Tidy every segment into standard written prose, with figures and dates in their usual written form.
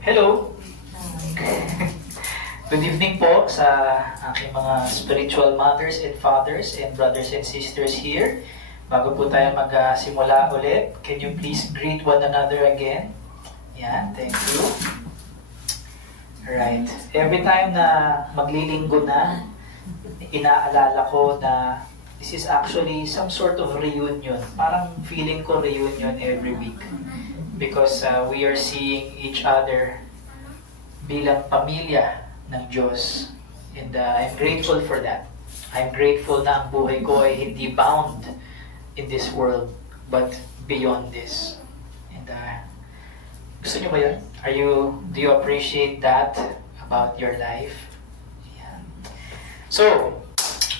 Hello! Good evening po sa aking mga spiritual mothers and fathers and brothers and sisters here. Bago po tayo magsimula ulit, can you please greet one another again? Yan, thank you. Alright. Every time na maglilinggo na, inaalala ko na this is actually some sort of reunion. Parang feeling ko reunion every week. Because we are seeing each other bilang pamilya ng Diyos. And I'm grateful for that. I'm grateful na ang buhay ko ay hindi bound in this world, but beyond this. And gusto niyo ba yun? Do you appreciate that about your life? Yeah. So,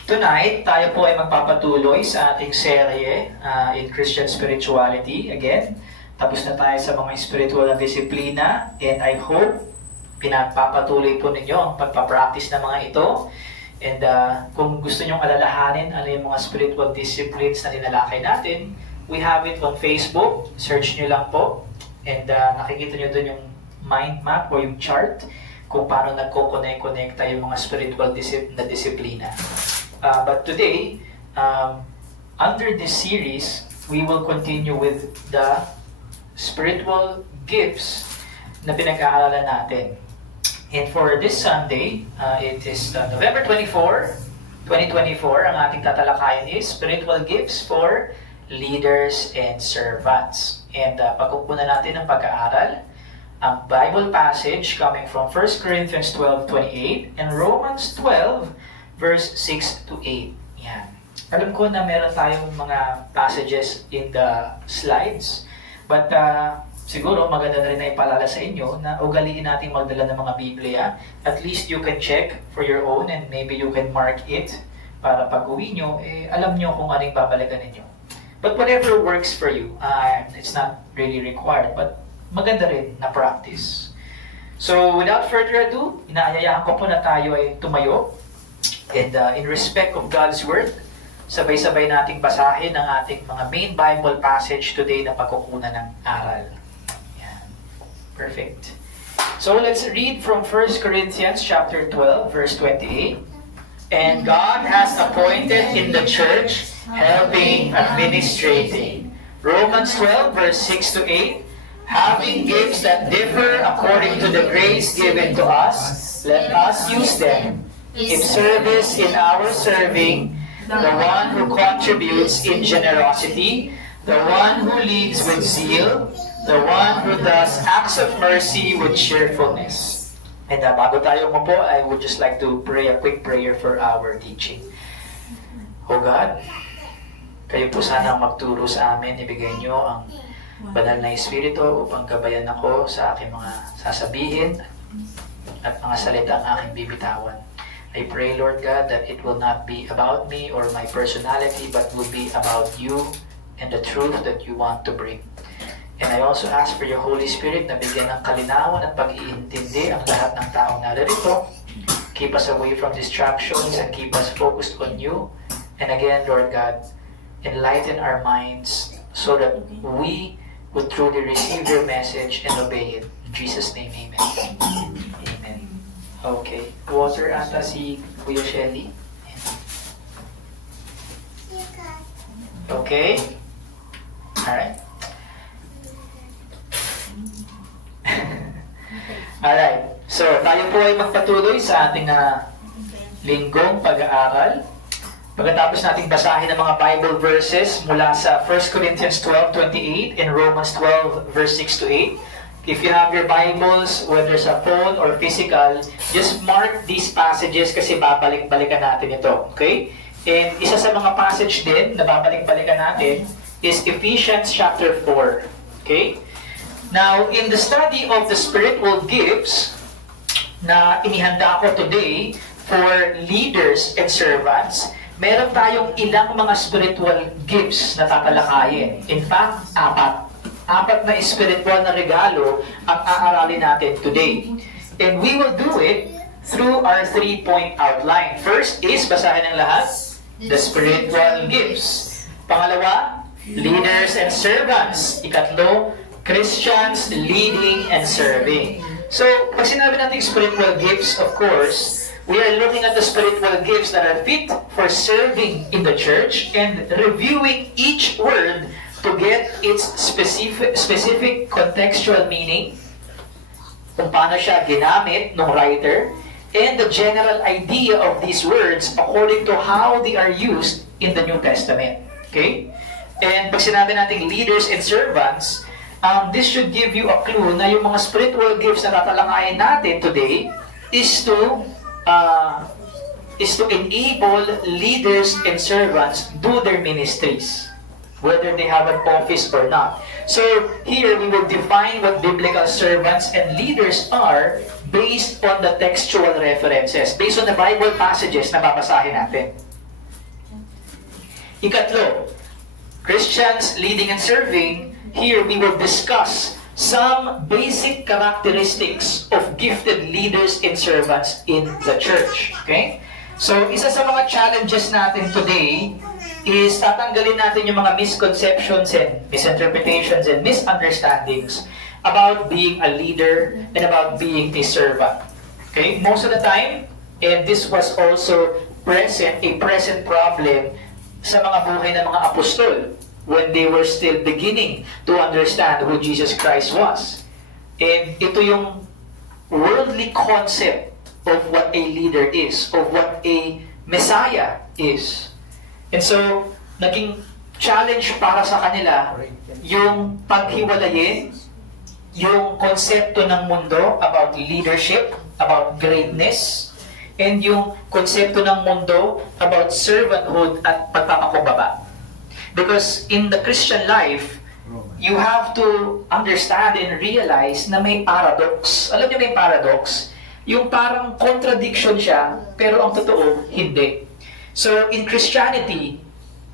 tonight, tayo po ay magpapatuloy sa ating serye in Christian spirituality. Again, tapos na tayo sa mga spiritual na disiplina, and I hope pinagpapatuloy po ninyo ang pagpapractice ng mga ito. And kung gusto nyong alalahanin ano yung mga spiritual disciplines na dinalakay natin, we have it on Facebook. Search nyo lang po. And nakikita nyo dun yung mind map o yung chart kung paano nagko-connect-connecta yung mga spiritual na disiplina. But today, under this series, we will continue with the spiritual gifts na pinag-aaralan natin. And for this Sunday, it is November 24, 2024. Ang ating tatalakayan is Spiritual Gifts for Leaders and Servants. And pagkukunan natin ang pag-aaral, ang Bible passage coming from 1 Corinthians 12:28 and Romans 12, verse 6 to 8. Yan. Alam ko na meron tayong mga passages in the slides. But siguro maganda na rin na ipaalala sa inyo na ugaliin natin magdala ng mga Biblia. At least you can check for your own and maybe you can mark it para pag uwi nyo, alam nyo kung anong babalikan ninyo. But whatever works for you, it's not really required, but maganda rin na practice. So without further ado, inaayayahan ko po na tayo ay tumayo. And in respect of God's Word, sabay-sabay nating basahin ang ating mga main Bible passage today na pagkukunan ng aral. Yan. Perfect. So let's read from 1 Corinthians chapter 12, verse 28. And God has appointed in the church helping, administrating. Romans 12, verse 6 to 8. Having gifts that differ according to the grace given to us, let us use them. If service in our serving, the one who contributes in generosity, the one who leads with zeal, the one who does acts of mercy with cheerfulness. And bago tayo mo po, I would just like to pray a quick prayer for our teaching. Oh God, kayo po sana ang magturo sa amin, ibigay nyo ang banal na Espiritu upang gabayan ako sa aking mga sasabihin at mga salita ang aking bibitawan. I pray, Lord God, that it will not be about me or my personality, but will be about you and the truth that you want to bring. And I also ask for your Holy Spirit na bigyan ng kalinawan at pag-iintindi ang lahat ng taong naririto. Keep us away from distractions and keep us focused on you. And again, Lord God, enlighten our minds so that we would truly receive your message and obey it. In Jesus' name, amen. Amen. Okay. Water ata si Kuya Shelly. Okay. Alright. Alright. So, tayo po ay magpatuloy sa ating linggong pag-aaral. Pagkatapos nating basahin ang mga Bible verses mula sa 1 Corinthians 12:28 and Romans 12, verse 6 to 8. If you have your Bibles, whether sa phone or physical, just mark these passages kasi babalik-balikan natin ito. Okay? And isa sa mga passage din na babalik-balikan natin is Ephesians chapter 4. Okay? Now, in the study of the spiritual gifts na inihanda ko today for leaders and servants, meron tayong ilang mga spiritual gifts na tatalakayin. In fact, apat na spiritual na regalo ang aaralin natin today. And we will do it through our 3-point outline. First is, basahin ng lahat, the spiritual gifts. Pangalawa, leaders and servants. Ikatlo, Christians leading and serving. So, pag sinabi natin spiritual gifts, of course, we are looking at the spiritual gifts that are fit for serving in the church and reviewing each word to get its specific contextual meaning, kung paano siya ginamit ng writer, and the general idea of these words according to how they are used in the New Testament. Okay? And pag sinabi natin leaders and servants, this should give you a clue na yung mga spiritual gifts na tatalakayin natin today is to enable leaders and servants do their ministries, whether they have an office or not. So here we will define what biblical servants and leaders are based on the textual references, based on the Bible passages na babasahin natin. Ikatlo, Christians leading and serving. Here we will discuss some basic characteristics of gifted leaders and servants in the church. Okay? So, isa sa mga challenges natin today is tatanggalin natin yung mga misconceptions and misinterpretations and misunderstandings about being a leader and about being a servant. Okay? Most of the time, and this was also a present problem sa mga buhay ng mga apostol when they were still beginning to understand who Jesus Christ was. And ito yung worldly concept of what a leader is, of what a Messiah is. And so, naging challenge para sa kanila yung paghiwalayin yung konsepto ng mundo about leadership, about greatness, and yung konsepto ng mundo about servanthood at pagpapakumbaba. Because in the Christian life, you have to understand and realize na may paradox. Alam niyo may paradox? Yung parang contradiction siya, pero ang totoo, hindi. So, in Christianity,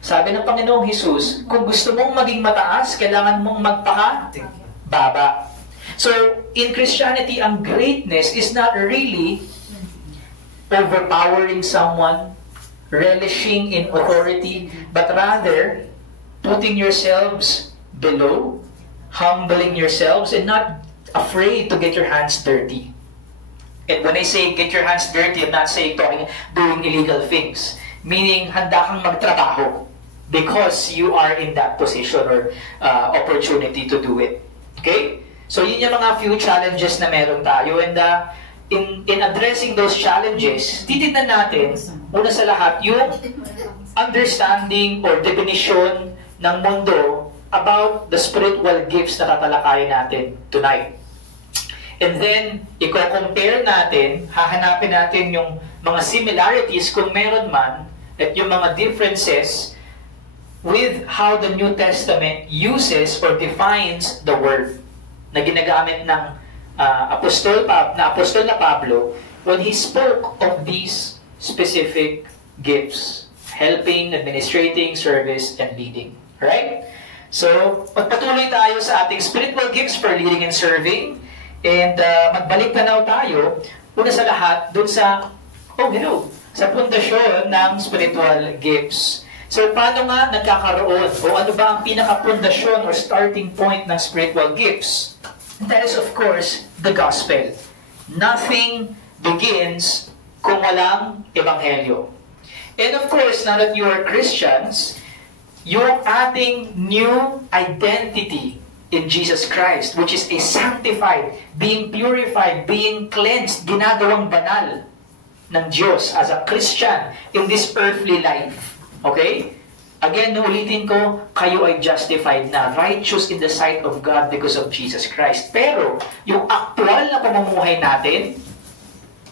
sabi ng Panginoong Jesus, kung gusto mong maging mataas, kailangan mong magpaka-baba. So, in Christianity, ang greatness is not really overpowering someone, relishing in authority, but rather putting yourselves below, humbling yourselves, and not afraid to get your hands dirty. And when I say get your hands dirty, I'm not saying doing illegal things. Meaning, handa kang magtrabaho because you are in that position or opportunity to do it. Okay? So, yun yung mga few challenges na meron tayo. And in addressing those challenges, titignan natin, una sa lahat, yung understanding or definition ng mundo about the spiritual gifts na tatalakayin natin tonight. And then, i-compare natin, hahanapin natin yung mga similarities kung meron man, at yung mga differences with how the New Testament uses or defines the word na ginagamit ng apostol na Pablo when he spoke of these specific gifts: helping, administrating, service, and leading. Right? So, magpatuloy tayo sa ating spiritual gifts for leading and serving. And magbalik tanaw tayo, una sa lahat, dun sa, sa pundasyon ng spiritual gifts. So, paano nga nagkakaroon? O ano ba ang pinaka-pundasyon or starting point ng spiritual gifts? That is, of course, the gospel. Nothing begins kung walang ebanghelyo. And of course, now that you are Christians, yung ating new identity in Jesus Christ, which is a sanctified, being purified, being cleansed, ginagawang banal ng Diyos as a Christian in this earthly life. Okay? Again, ulitin ko, kayo ay justified na, righteous in the sight of God because of Jesus Christ. Pero, yung aktual na pamumuhay natin,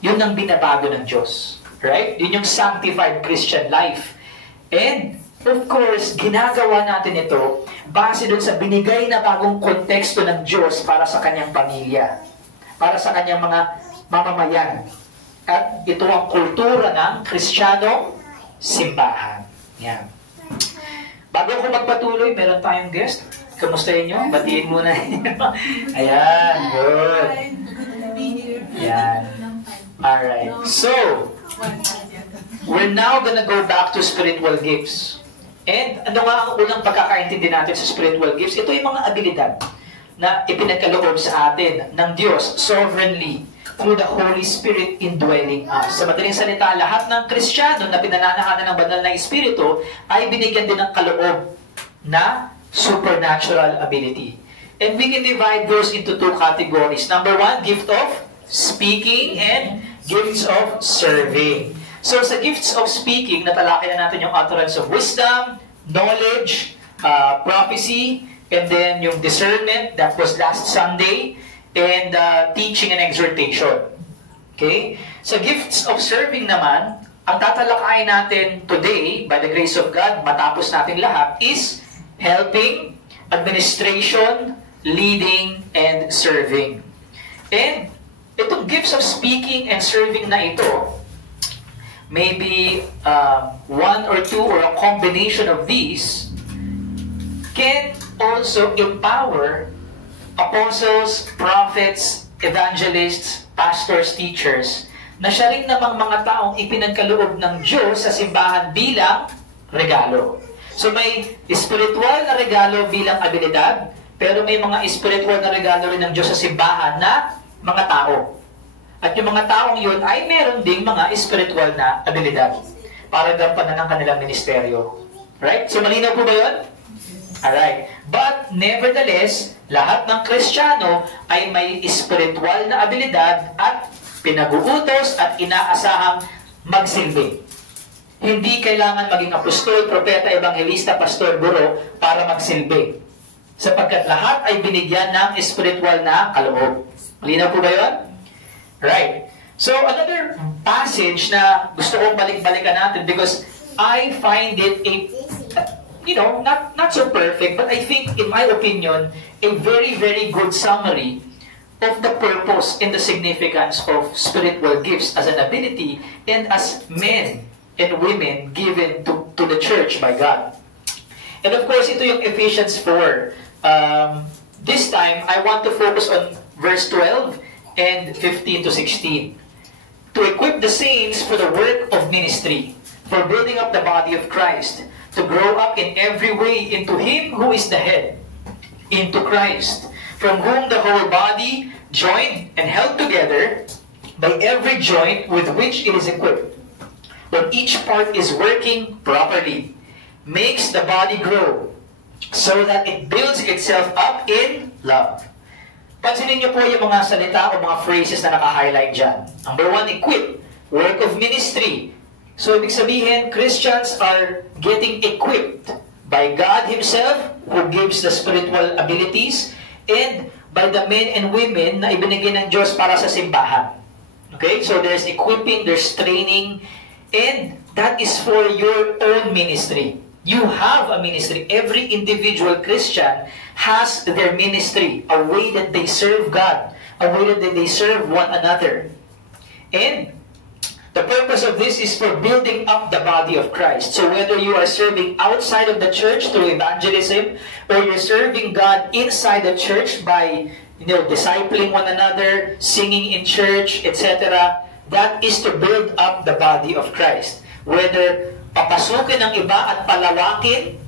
yun ang binabago ng Diyos. Right? Yun yung sanctified Christian life. And, of course, ginagawa natin ito base dun sa binigay na bagong konteksto ng Diyos para sa kanyang pamilya, para sa kanyang mga mamamayan. At ito ang kultura ng Kristiyanong simbahan. Yan. Bago ko magpatuloy, meron tayong guest. Kamustahin nyo? Batiin muna. Ayan, good. Yan. Alright. So, we're now gonna go back to spiritual gifts. And ano nga ang unang pagkakaintindi natin sa spiritual gifts? Ito yung mga abilidad. na ipinagkaloob sa atin ng Diyos sovereignly through the Holy Spirit indwelling us. Sa madaling salita, lahat ng Kristiyano na pinananahanan ng banal na Espiritu ay binigyan din ng kaloob na supernatural ability. And we can divide those into two categories. Number one, gift of speaking and gifts of serving. So sa gifts of speaking, natalakay na natin yung utterance of wisdom, knowledge, prophecy, and then yung discernment, that was last Sunday, and teaching and exhortation. Okay? So gifts of serving naman, ang tatalakayin natin today, by the grace of God, matapos natin lahat, is helping, administration, leading, and serving. And itong gifts of speaking and serving na ito, maybe one or two or a combination of these can also empower apostles, prophets, evangelists, pastors, teachers, na siya rin namang mga taong ipinagkaloob ng Diyos sa simbahan bilang regalo. So may spiritual na regalo bilang abilidad, pero may mga spiritual na regalo rin ng Diyos sa simbahan na mga tao. At yung mga taong yun ay meron ding mga spiritual na abilidad para gampanan ng kanilang ministeryo. Right? So malinaw po ba yun? Alright. But nevertheless, lahat ng Kristiyano ay may spiritual na abilidad at pinag-uutos at inaasahang magsilbi. Hindi kailangan maging apostol, propeta, evangelista, pastor, guro para magsilbi. Sapagkat lahat ay binigyan ng spiritual na kaloob. Malinaw po ba yun? Right. So another passage na gusto kong balik-balikan natin because I find it not so perfect, but I think, in my opinion, a very, very good summary of the purpose and the significance of spiritual gifts as an ability and as men and women given to the church by God. And of course, ito yung Ephesians 4. This time, I want to focus on verse 12 and 15 to 16. To equip the saints for the work of ministry, for building up the body of Christ, to grow up in every way into Him who is the head, into Christ, from whom the whole body, joined and held together by every joint with which it is equipped, when each part is working properly, makes the body grow, so that it builds itself up in love. Pansinin niyo po yung mga salita o mga phrases na naka-highlight dyan. Number one, equip, work of ministry. So, ibig sabihin, Christians are getting equipped by God Himself, who gives the spiritual abilities, and by the men and women na ibinigay ng Diyos para sa simbahan. Okay? So, there's equipping, there's training, and that is for your own ministry. You have a ministry. Every individual Christian has their ministry, a way that they serve God, a way that they serve one another. And the purpose of this is for building up the body of Christ. So whether you are serving outside of the church through evangelism, or you're serving God inside the church by, discipling one another, singing in church, etc., that is to build up the body of Christ. Whether papasukin ng iba at palawakin,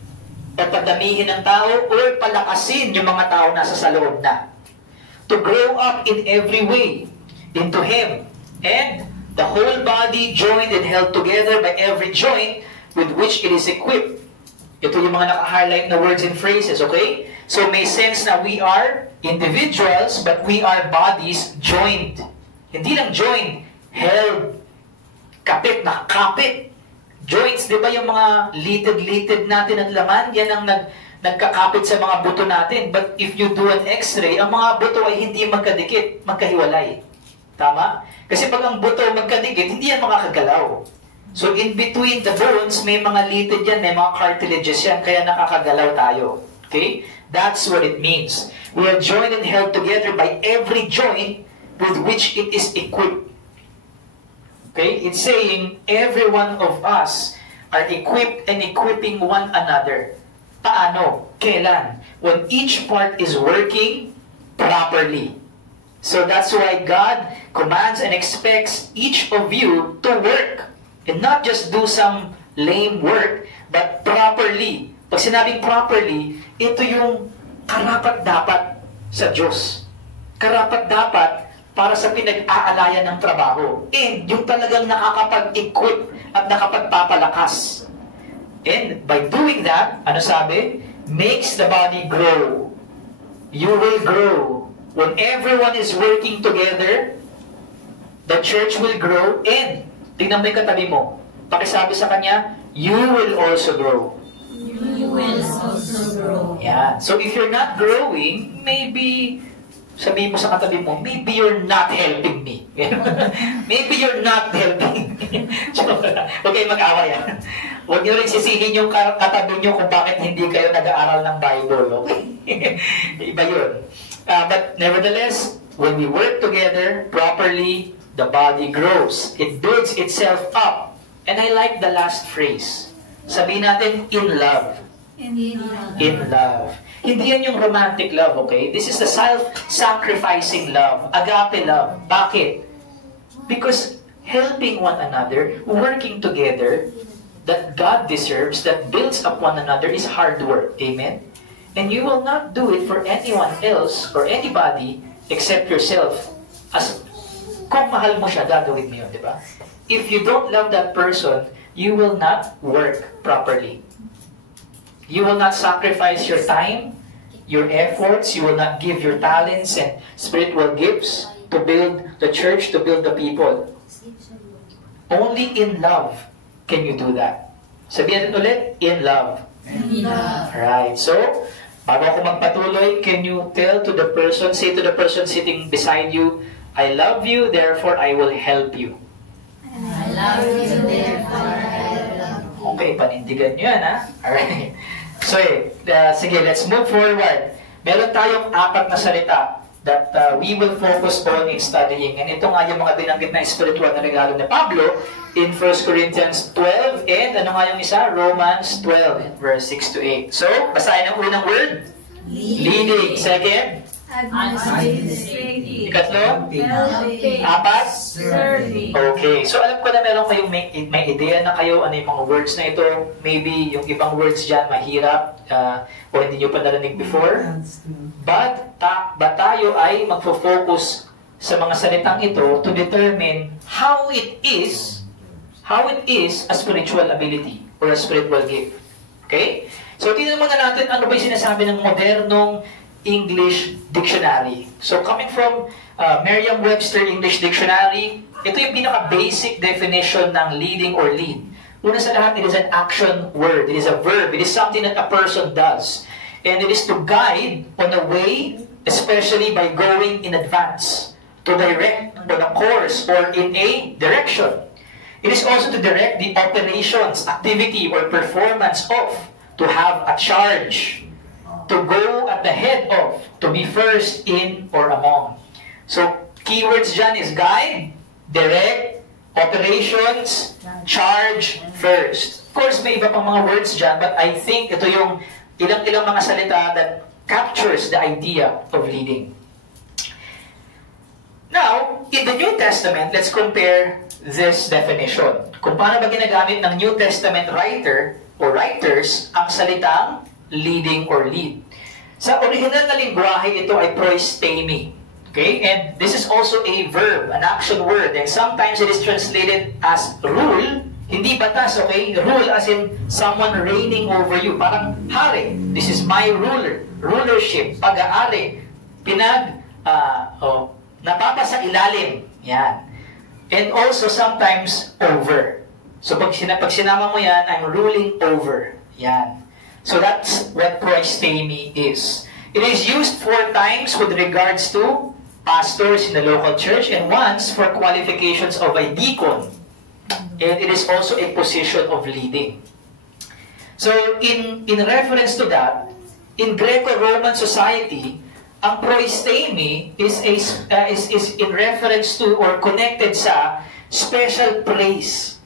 o padamihin ng tao, or palakasin yung mga tao nasa sa loob na. To grow up in every way into Him, and the whole body joined and held together by every joint with which it is equipped. Ito yung mga naka-highlight na words and phrases, okay? So may sense na we are individuals, but we are bodies joined. Hindi lang joined, held, kapit na kapit. Joints, di ba yung mga litid-litid natin at laman, yan ang nagkakapit sa mga buto natin. But if you do an x-ray, ang mga buto ay hindi magkadikit, magkahiwalay. Tama? Kasi pag ang buto magkadikit, hindi yan makakagalaw. So in between the bones, may mga litid yan, may mga cartilages yan, kaya nakakagalaw tayo. Okay? That's what it means. We are joined and held together by every joint with which it is equipped. Okay? It's saying every one of us are equipped and equipping one another. Paano? Kailan? When each part is working properly. So that's why God commands and expects each of you to work. And not just do some lame work, but properly. Pag sinabing properly, ito yung karapat-dapat. sa Diyos. Karapat-dapat para sa pinag-aalayan ng trabaho. And yung talagang nakakapag-equip at nakapagpapalakas. And by doing that, ano sabi? Makes the body grow. You will grow. When everyone is working together, the church will grow. And, tingnan mo yung katabi mo. Pakisabi sa kanya, you will also grow. You will also grow. Yeah. So if you're not growing, maybe sabihin mo sa katabi mo, maybe you're not helping me. Maybe you're not helping me. Okay, mag-awa yan. Huwag niyo rin sisihin yung katabi niyo kung bakit hindi kayo nag-aaral ng Bible. Okay? Iba yun. But nevertheless, when we work together properly, the body grows. It builds itself up. And I like the last phrase. Sabihin natin, in love. In love. Hindi yan yung romantic love, okay? This is the self-sacrificing love. Agape love. Bakit? Because helping one another, working together, that God deserves, that builds up one another is hard work. Amen? And you will not do it for anyone else or anybody except yourself. As kung mahal mo siya, gagawin mo yun, di ba? If you don't love that person, you will not work properly. You will not sacrifice your time, your efforts. You will not give your talents and spiritual gifts to build the church, to build the people. Only in love can you do that. Sabihin natin ulit, in love. In love. Right. So, bago ako magpatuloy, can you tell to the person, say to the person sitting beside you, I love you, therefore I will help you. I love you, therefore I love you. Okay, panindigan nyo yan, ha? Alright. So, sige, let's move forward. Meron tayong 4 na salita that we will focus on in studying. And ito nga yung mga binanggit na spiritual na regalo ni Pablo in 1 Corinthians 12 and ano nga yung isa? Romans 12, verse 6 to 8. So, basahin ang unang word. Leading. Second. Administrative. Ikatlo. Helping. 4. Serving. Okay. So, alam ko na meron kayong may ideya na kayo ano yung mga words na ito. Maybe yung ibang words dyan mahirap o hindi nyo pa narinig before. But tayo ay magfo-focus sa mga salitang ito to determine how it is a spiritual ability or a spiritual gift. Okay? So, tingnan muna natin ano ba yung sinasabi ng modernong English Dictionary. So, coming from Merriam-Webster English Dictionary, ito yung pinaka-basic definition ng leading or lead. Una sa lahat, it is an action word. It is a verb. It is something that a person does. And it is to guide on a way, especially by going in advance, to direct on a course or in a direction. It is also to direct the operations, activity, or performance of, to have a charge, to go at the head of, to be first in or among. So, keywords dyan is guide, direct, operations, charge, first. Of course, may iba pang mga words dyan, but I think ito yung ilang mga salita that captures the idea of leading. Now, in the New Testament, let's compare this definition. Kung paano ba ginagamit ng New Testament writer or writers ang salitang leading or lead. Sa original na lingwahe, ito ay proistemi. Okay? And this is also a verb, an action word. And sometimes it is translated as rule. Hindi batas, okay? Rule as in someone reigning over you. Parang hari. This is my ruler. Rulership. Pag-aari. Napapasa ilalim. Yan. And also sometimes over. So pag sinama mo yan, I'm ruling over. Yan. So that's what proistemi is. It is used 4 times with regards to pastors in the local church and once for qualifications of a deacon. And it is also a position of leading. So in reference to that, in Greco-Roman society, ang proistemi is in reference to or connected sa special praise,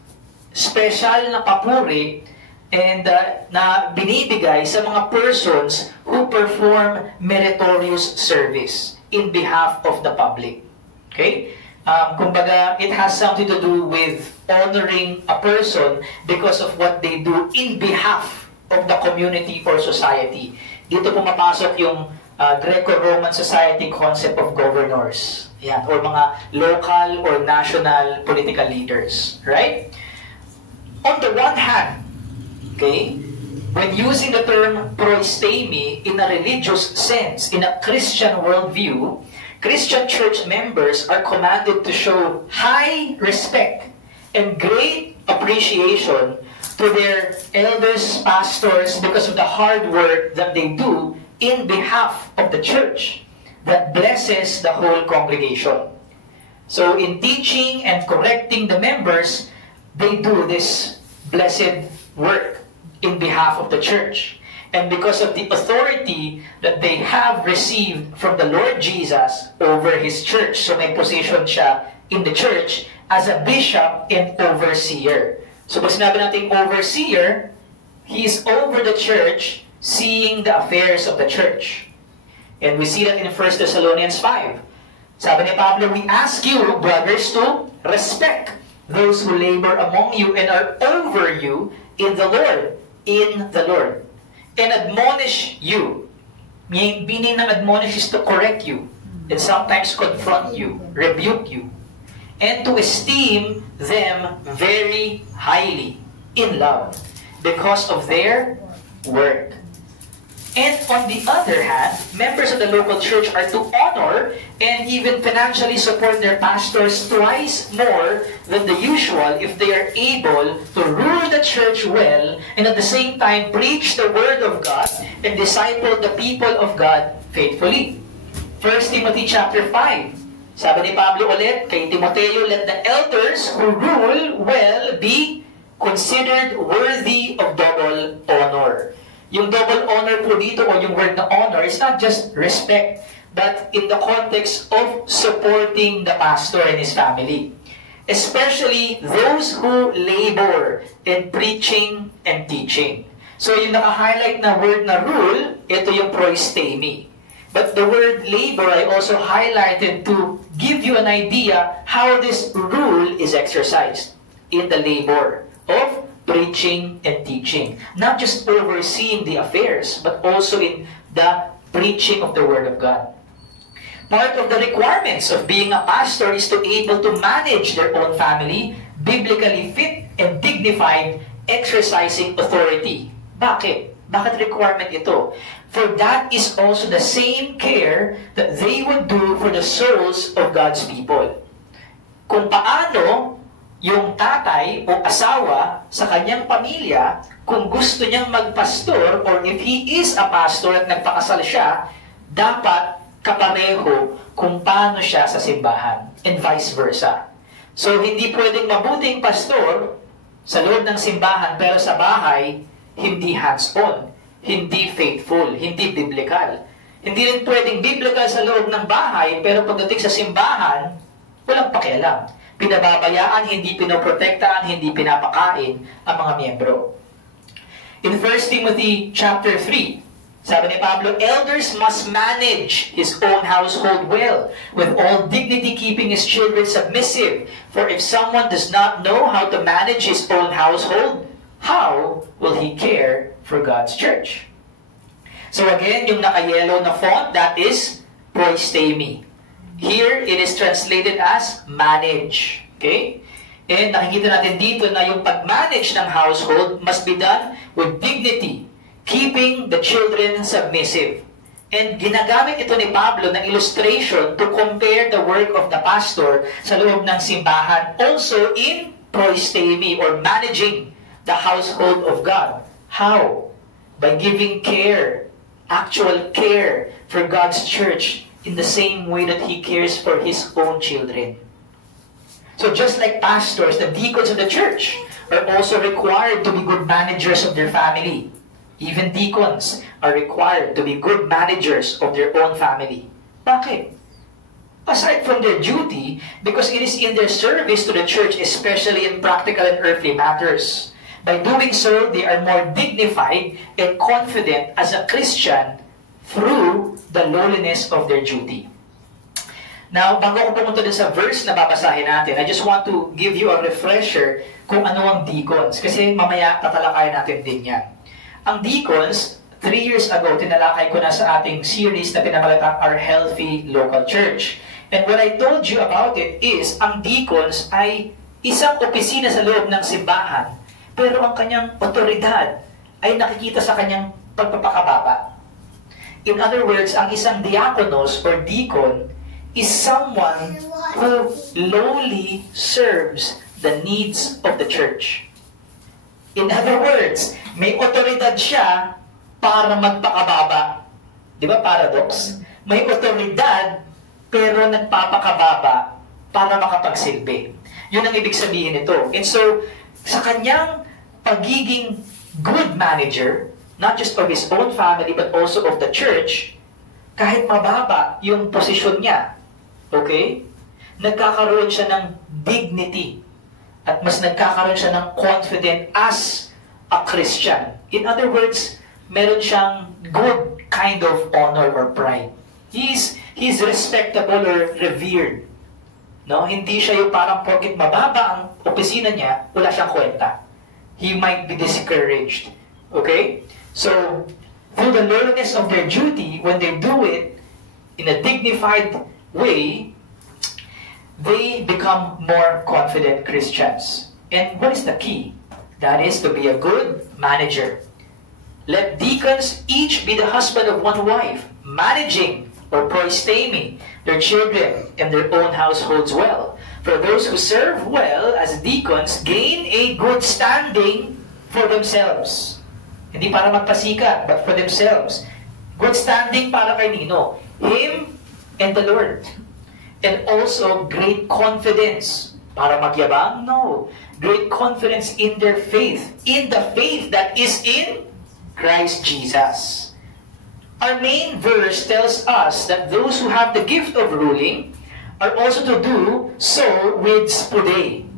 special na papuri, and na binibigay sa mga persons who perform meritorious service in behalf of the public. Okay? Kumbaga, it has something to do with honoring a person because of what they do in behalf of the community or society. Dito pumapasok yung Greco-Roman society concept of governors. Yan, or mga local or national political leaders. Right? On the one hand, okay, when using the term proistemi in a religious sense, in a Christian worldview, Christian church members are commanded to show high respect and great appreciation to their elders, pastors, because of the hard work that they do in behalf of the church that blesses the whole congregation. So in teaching and correcting the members, they do this blessed work in behalf of the church. And because of the authority that they have received from the Lord Jesus over His church. So may position siya in the church as a bishop and overseer. So pag sinabi natin overseer, he is over the church, seeing the affairs of the church. And we see that in 1 Thessalonians 5. Sabi ni Pablo, we ask you, brothers, to respect those who labor among you and are over you in the Lord. In the Lord. And admonish you. Meaning ng admonish is to correct you. And sometimes confront you, rebuke you. And to esteem them very highly in love because of their work. And on the other hand, members of the local church are to honor and even financially support their pastors twice more than the usual if they are able to rule the church well and at the same time preach the Word of God and disciple the people of God faithfully. 1 Timothy chapter 5. Sabi ni Pablo ulit kay Timoteo, let the elders who rule well be considered worthy of double honor. Yung double honor po dito, o yung word na honor, is not just respect, but in the context of supporting the pastor and his family. Especially those who labor in preaching and teaching. So yung naka-highlight na word na rule, ito yung proistemi. But the word labor I also highlighted to give you an idea how this rule is exercised in the labor of preaching and teaching. Not just overseeing the affairs, but also in the preaching of the Word of God. Part of the requirements of being a pastor is to be able to manage their own family, biblically fit and dignified, exercising authority. Bakit? Bakit requirement ito? For that is also the same care that they would do for the souls of God's people. Kung paano yung tatay o asawa sa kanyang pamilya, kung gusto niyang magpastor or if he is a pastor at nagpakasal siya, dapat kapareho kung paano siya sa simbahan and vice versa. So, hindi pwedeng mabuting pastor sa loob ng simbahan pero sa bahay, hindi hands-on, hindi faithful, hindi biblical. Hindi rin pwedeng biblical sa loob ng bahay pero pagdating sa simbahan, walang pakialam. Pinababayaan, hindi pinoprotektahan, hindi pinapakain ang mga miyembro. In 1 Timothy chapter 3, sabi ni Pablo, elders must manage his own household well, with all dignity keeping his children submissive. For if someone does not know how to manage his own household, how will he care for God's church? So again, yung naka-yellow na font, that is proistemi. Here, it is translated as manage. Okay? And nakikita natin dito na yung pag-manage ng household must be done with dignity, keeping the children submissive. And ginagamit ito ni Pablo ng illustration to compare the work of the pastor sa loob ng simbahan also in proistemi or managing the household of God. How? By giving care, actual care for God's church in the same way that He cares for His own children. So just like pastors, the deacons of the church are also required to be good managers of their family. Even deacons are required to be good managers of their own family. Bakit? Aside from their duty, because it is in their service to the church, especially in practical and earthly matters. By doing so, they are more dignified and confident as a Christian through the lowliness of their duty. Now, bago ko pumunta din sa verse na babasahin natin, I just want to give you a refresher kung ano ang deacons. Kasi mamaya tatalakayan natin din yan. Ang deacons, 3 years ago, tinalakay ko na sa ating series na pinamagatang Our Healthy Local Church. And what I told you about it is, ang deacons ay isang opisina sa loob ng simbahan, pero ang kanyang otoridad ay nakikita sa kanyang pagpapakababa. In other words, ang isang diakonos or deacon is someone who lowly serves the needs of the church. In other words, may otoridad siya para magpakababa. Di ba paradox? May otoridad pero nagpapakababa para makapagsilbi. Yun ang ibig sabihin nito. And so, sa kanyang pagiging good manager, not just of his own family but also of the church, kahit mababa yung posisyon niya, okay? Nagkakaroon siya ng dignity at mas nagkakaroon siya ng confident as a Christian. In other words, meron siyang good kind of honor or pride. He's respectable or revered. No? Hindi siya yung parang porket mababa ang opisina niya, wala siyang kwenta. He might be discouraged. Okay? So, through the lowliness of their duty, when they do it in a dignified way, they become more confident Christians. And what is the key? That is to be a good manager. Let deacons each be the husband of one wife, managing or proistemi their children and their own households well. For those who serve well as deacons gain a good standing for themselves. Hindi para magpasikat, but for themselves. Good standing para kay Nino, him and the Lord. And also great confidence. Para magyabang? No. Great confidence in their faith. In the faith that is in Christ Jesus. Our main verse tells us that those who have the gift of ruling are also to do so with spude.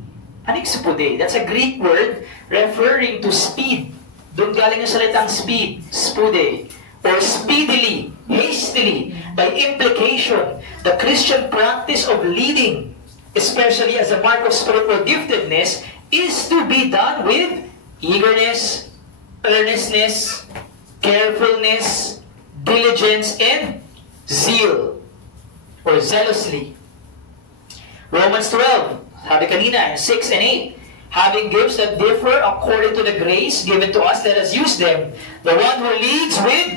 Anong spude? That's a Greek word referring to speed. Doon galing ang salitang speed, spude, or speedily, hastily. By implication, the Christian practice of leading, especially as a mark of spiritual giftedness, is to be done with eagerness, earnestness, carefulness, diligence, and zeal, or zealously. Romans 12, sabi kanina, 6 and 8, having gifts that differ according to the grace given to us, let us use them. The one who leads with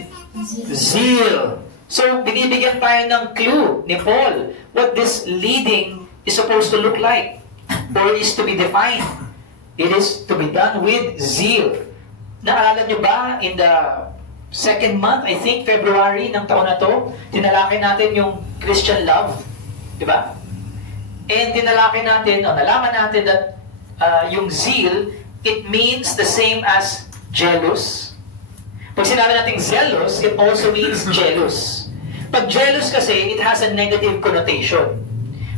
zeal. So, binibigyan tayo ng clue ni Paul what this leading is supposed to look like, or is to be defined. It is to be done with zeal. Naalala nyo ba, in the second month, I think, February ng taon na to, tinalaki natin yung Christian love. Diba? And tinalaki natin, nalaman natin that yung zeal, it means the same as jealous. Pag sinabi natin zealous, it also means jealous. Pag jealous kasi, it has a negative connotation.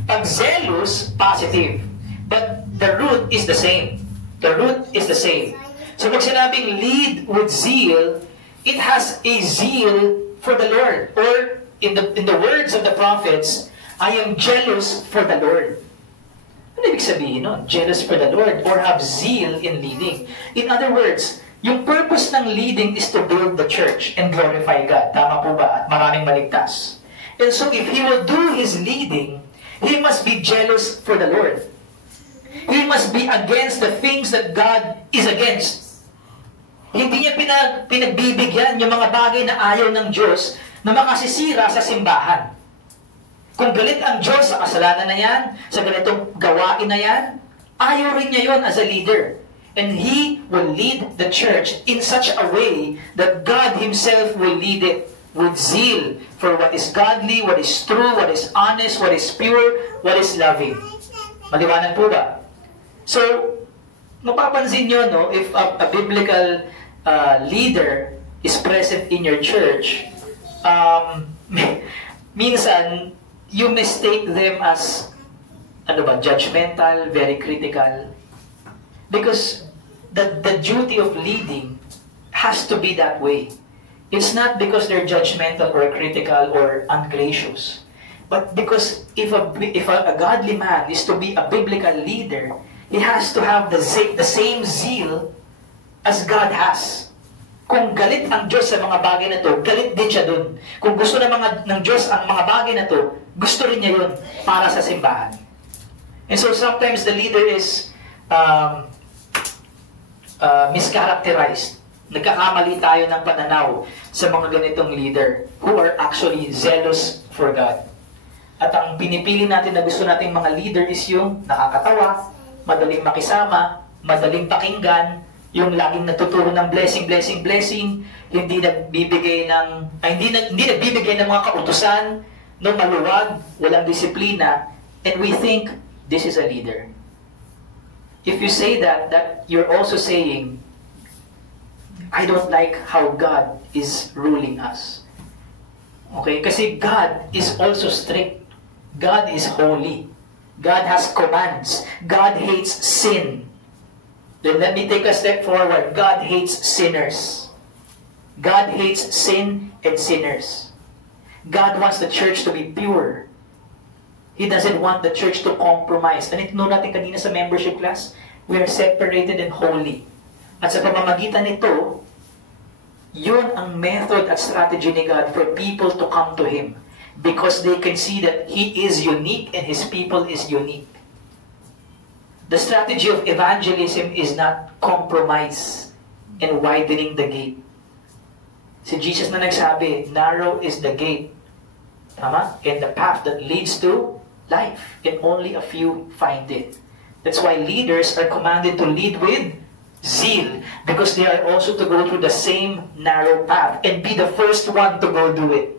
Pag zealous, positive. But the root is the same. The root is the same. So pag sinabing lead with zeal, it has a zeal for the Lord. Or in the words of the prophets, I am jealous for the Lord. Ano ibig sabihin nun? Jealous for the Lord or have zeal in leading. In other words, yung purpose ng leading is to build the church and glorify God. Tama po ba? At maraming maligtas. And so if he will do his leading, he must be jealous for the Lord. He must be against the things that God is against. Hindi niya pinagbibigyan yung mga bagay na ayaw ng Diyos na makasisira sa simbahan. Kung galit ang Diyos sa kasalanan na yan, sa ganitong gawain na yan, ayaw rin niya yon as a leader. And He will lead the church in such a way that God Himself will lead it with zeal for what is godly, what is true, what is honest, what is pure, what is loving. Maliwanag po ba? So, mapapansin nyo, no, if a biblical leader is present in your church, minsan, you mistake them as, judgmental, very critical. Because the duty of leading has to be that way. It's not because they're judgmental or critical or ungracious. But because if a godly man is to be a biblical leader, he has to have the same zeal as God has. Kung galit ang Diyos sa mga bagay na to, galit din siya dun. Kung gusto ng Diyos ang mga bagay na to, gusto rin niya yun para sa simbahan. And so sometimes the leader is mischaracterized. Nagkakamali tayo ng pananaw sa mga ganitong leader who are actually zealous for God. At ang pinipili natin na gusto nating mga leader is yung nakakatawa, madaling makisama, madaling pakinggan, yung laging natuturo ng blessing, hindi nagbibigay ng mga kautusan, no, maluwag, walang disiplina, and we think this is a leader. If you say that you're also saying, I don't like how God is ruling us. Okay? Kasi God is also strict. God is holy. God has commands. God hates sin. Then let me take a step forward. God hates sinners. God hates sin and sinners. God wants the church to be pure. He doesn't want the church to compromise. And ito natin kanina sa membership class, we are separated and holy. At sa pamamagitan nito, yun ang method at strategy ni God for people to come to Him. Because they can see that He is unique and His people is unique. The strategy of evangelism is not compromise and widening the gate. Si Jesus na nagsabi, narrow is the gate. Tama? And the path that leads to life. And only a few find it. That's why leaders are commanded to lead with zeal. Because they are also to go through the same narrow path. And be the first one to go do it.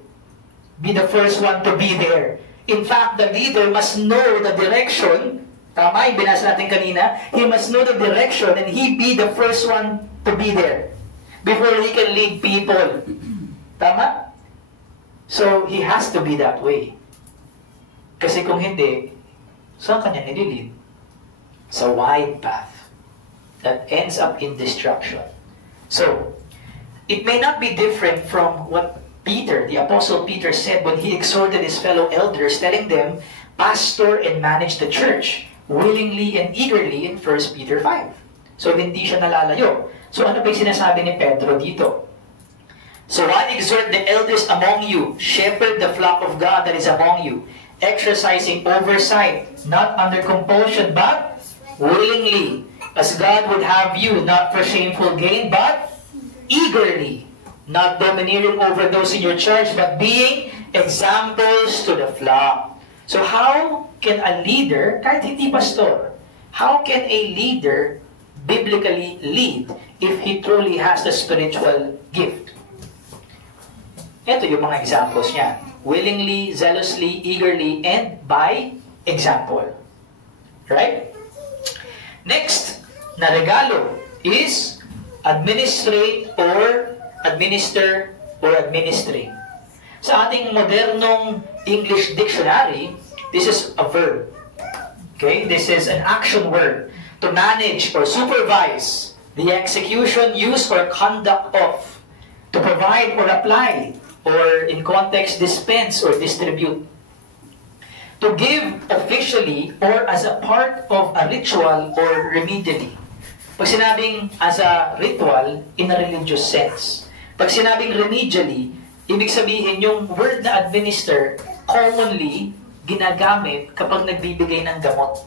Be the first one to be there. In fact, the leader must know the direction. Tama, yung binasa natin kanina. He must know the direction and he be the first one to be there. Before he can lead people. Tama? So, he has to be that way. Kasi kung hindi, saan kanya nililid? Sa wide path that ends up in destruction. So, it may not be different from what Peter, the Apostle Peter, said when he exhorted his fellow elders, telling them, pastor and manage the church willingly and eagerly in 1 Peter 5. So, hindi siya nalalayo. So, ano ba yung sinasabi ni Pedro dito? So, I exhort the elders among you, shepherd the flock of God that is among you, exercising oversight, not under compulsion, but willingly, as God would have you, not for shameful gain, but eagerly, not domineering over those in your charge, but being examples to the flock. So how can a leader, kahit hindi pastor, how can a leader biblically lead if he truly has the spiritual gift? Ito yung mga examples niya. Willingly, zealously, eagerly, and by example. Right? Next na regalo is administrate or administer or administering. Sa ating modernong English dictionary, this is a verb. Okay? This is an action word. To manage or supervise the execution, use, or conduct of. To provide or apply, or in context, dispense or distribute. To give officially or as a part of a ritual or remedially. Pag sinabing as a ritual, in a religious sense. Pag sinabing remedially, ibig sabihin yung word na administer, commonly ginagamit kapag nagbibigay ng gamot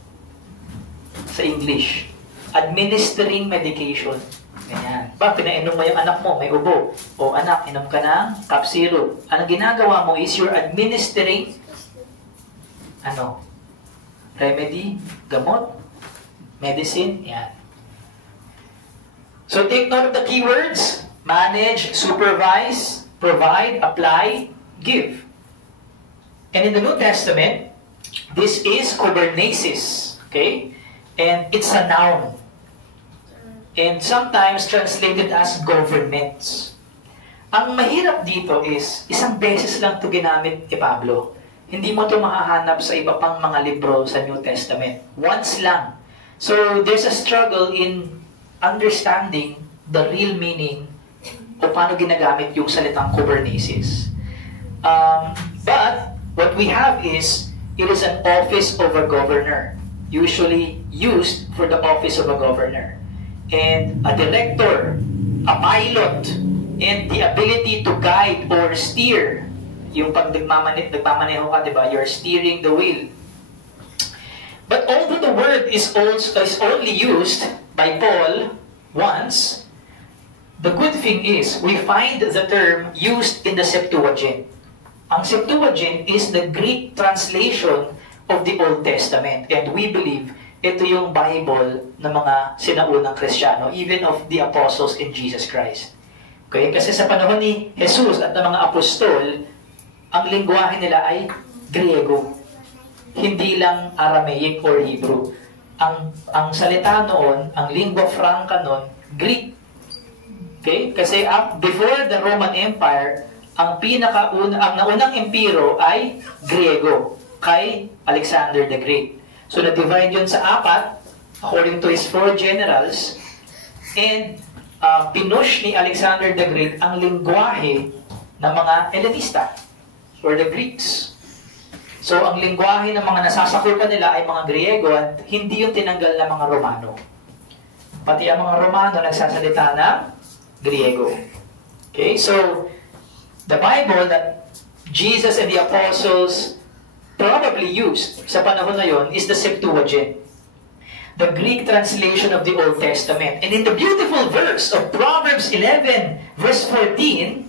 sa English. Administering medication. Ganyan. Pag pinainom mo yung anak mo, may ubo. O anak, inom ka ng cough syrup. Ang ginagawa mo is you're administering remedy, gamot, medicine, yan. So take note of the keywords. Manage, supervise, provide, apply, give. And in the New Testament, this is kubernesis. Okay? And it's a noun. And sometimes translated as governments. Ang mahirap dito is, isang beses lang ito ginamit ni Pablo. Hindi mo ito mahahanap sa iba pang mga libro sa New Testament. Once lang. So there's a struggle in understanding the real meaning o paano ginagamit yung salitang kubernesis. But what we have is, it is an office of a governor. Usually used for the office of a governor. And a director, a pilot, and the ability to guide or steer. Yung pag nagmamaneho ka, di ba? You're steering the wheel. But although the word is only used by Paul once, the good thing is we find the term used in the Septuagint. Ang Septuagint is the Greek translation of the Old Testament. And we believe ito yung Bible ng mga sinaunang Kristiyano, even of the apostles in Jesus Christ. Okay? Kasi sa panahon ni Jesus at ng mga apostol, ang lingwahe nila ay Griego. Hindi lang Aramaic or Hebrew. Ang salita noon, ang lingua franca noon, Greek. Okay? Kasi before the Roman Empire, ang naunang impero ay Griego, kay Alexander the Great. So, na-divide yun sa 4, according to his 4 generals, and pinush ni Alexander the Great ang lingwahe ng mga Hellenista, or the Greeks. So, ang lingwahe ng mga nasasakupan nila ay mga Griego at hindi yung tinanggal ng mga Romano. Pati ang mga Romano nagsasalita ng Griego. Okay, so, the Bible that Jesus and the apostles probably used sa panahon na yon is the Septuagint, the Greek translation of the Old Testament. And in the beautiful verse of Proverbs 11, verse 14,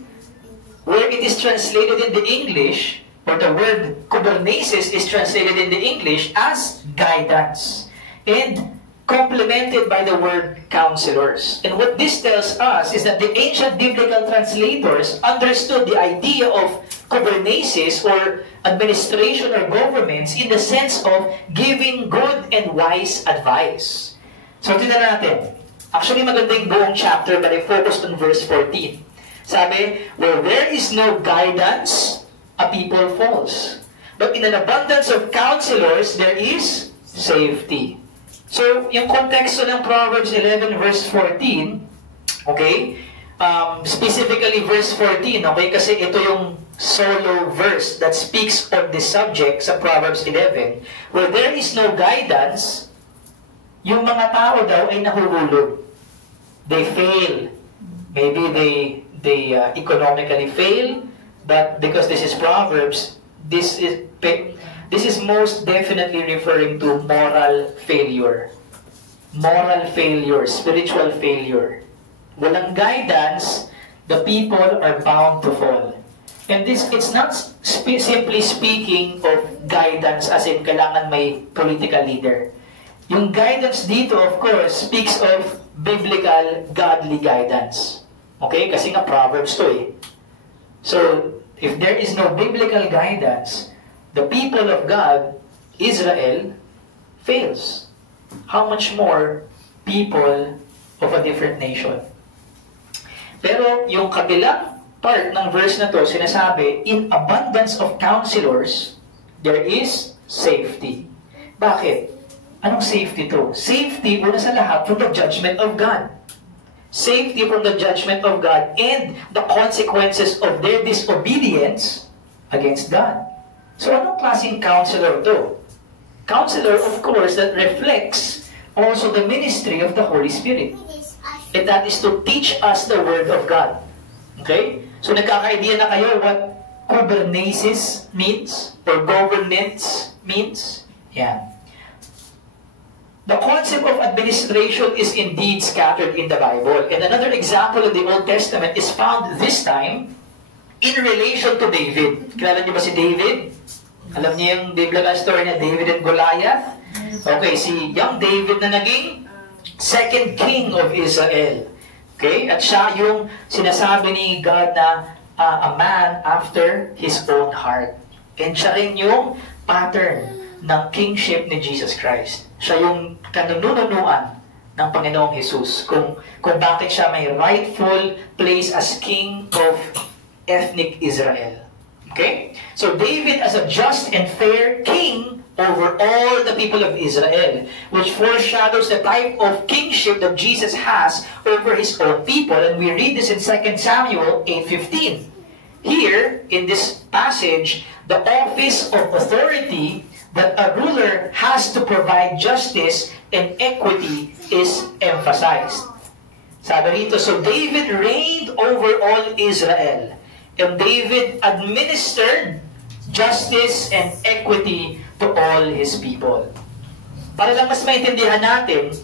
where it is translated in the English, or the word kubernesis is translated in the English as guidance, and complemented by the word counselors. And what this tells us is that the ancient biblical translators understood the idea of kubernesis or administration or governments in the sense of giving good and wise advice. So, tingnan natin. Actually, maganda yung buong chapter, but I focused on verse 14. Sabi, where there is no guidance, a people falls. But in an abundance of counselors, there is safety. So, yung konteksto ng Proverbs 11 verse 14, okay, specifically verse 14, okay, kasi ito yung solo verse that speaks on this subject sa Proverbs 11, where there is no guidance, yung mga tao daw ay nahuhulog. They fail. Maybe they economically fail, but because this is Proverbs, this is most definitely referring to moral failure. Moral failure, spiritual failure. Walang guidance, the people are bound to fall. And it's not simply speaking of guidance as in kailangan may political leader. Yung guidance dito, of course, speaks of biblical, godly guidance. Okay? Kasi nga Proverbs to eh. So, if there is no biblical guidance, the people of God, Israel, fails. How much more people of a different nation? Pero yung kabilang part ng verse na to, sinasabi, in abundance of counselors, there is safety. Bakit? Anong safety to? Safety, una sa lahat, from the judgment of God. Safety from the judgment of God and the consequences of their disobedience against God. So, anong klaseng counselor to? Counselor, of course, that reflects also the ministry of the Holy Spirit. And that is to teach us the Word of God. Okay? So, nagkaka-idea na kayo what kubernesis means or governance means? Yeah. The concept of administration is indeed scattered in the Bible. And another example in the Old Testament is found this time in relation to David. Kilala niyo ba si David? Alam niyo yung biblical story niya, David and Goliath? Okay, si young David na naging second king of Israel. Okay? At siya yung sinasabi ni God na a man after His own heart. And siya rin yung pattern ng kingship ni Jesus Christ. Siya yung kanununuan ng Panginoong Jesus. Kung bakit siya may rightful place as king of ethnic Israel. Okay? So David as a just and fair king over all the people of Israel, which foreshadows the type of kingship that Jesus has over His own people. And we read this in 2 Samuel 8:15. Here, in this passage, the office of authority that a ruler has to provide justice and equity is emphasized. Sabi rito, so David reigned over all Israel, and David administered justice and equity to all his people. Para lang mas maintindihan natin,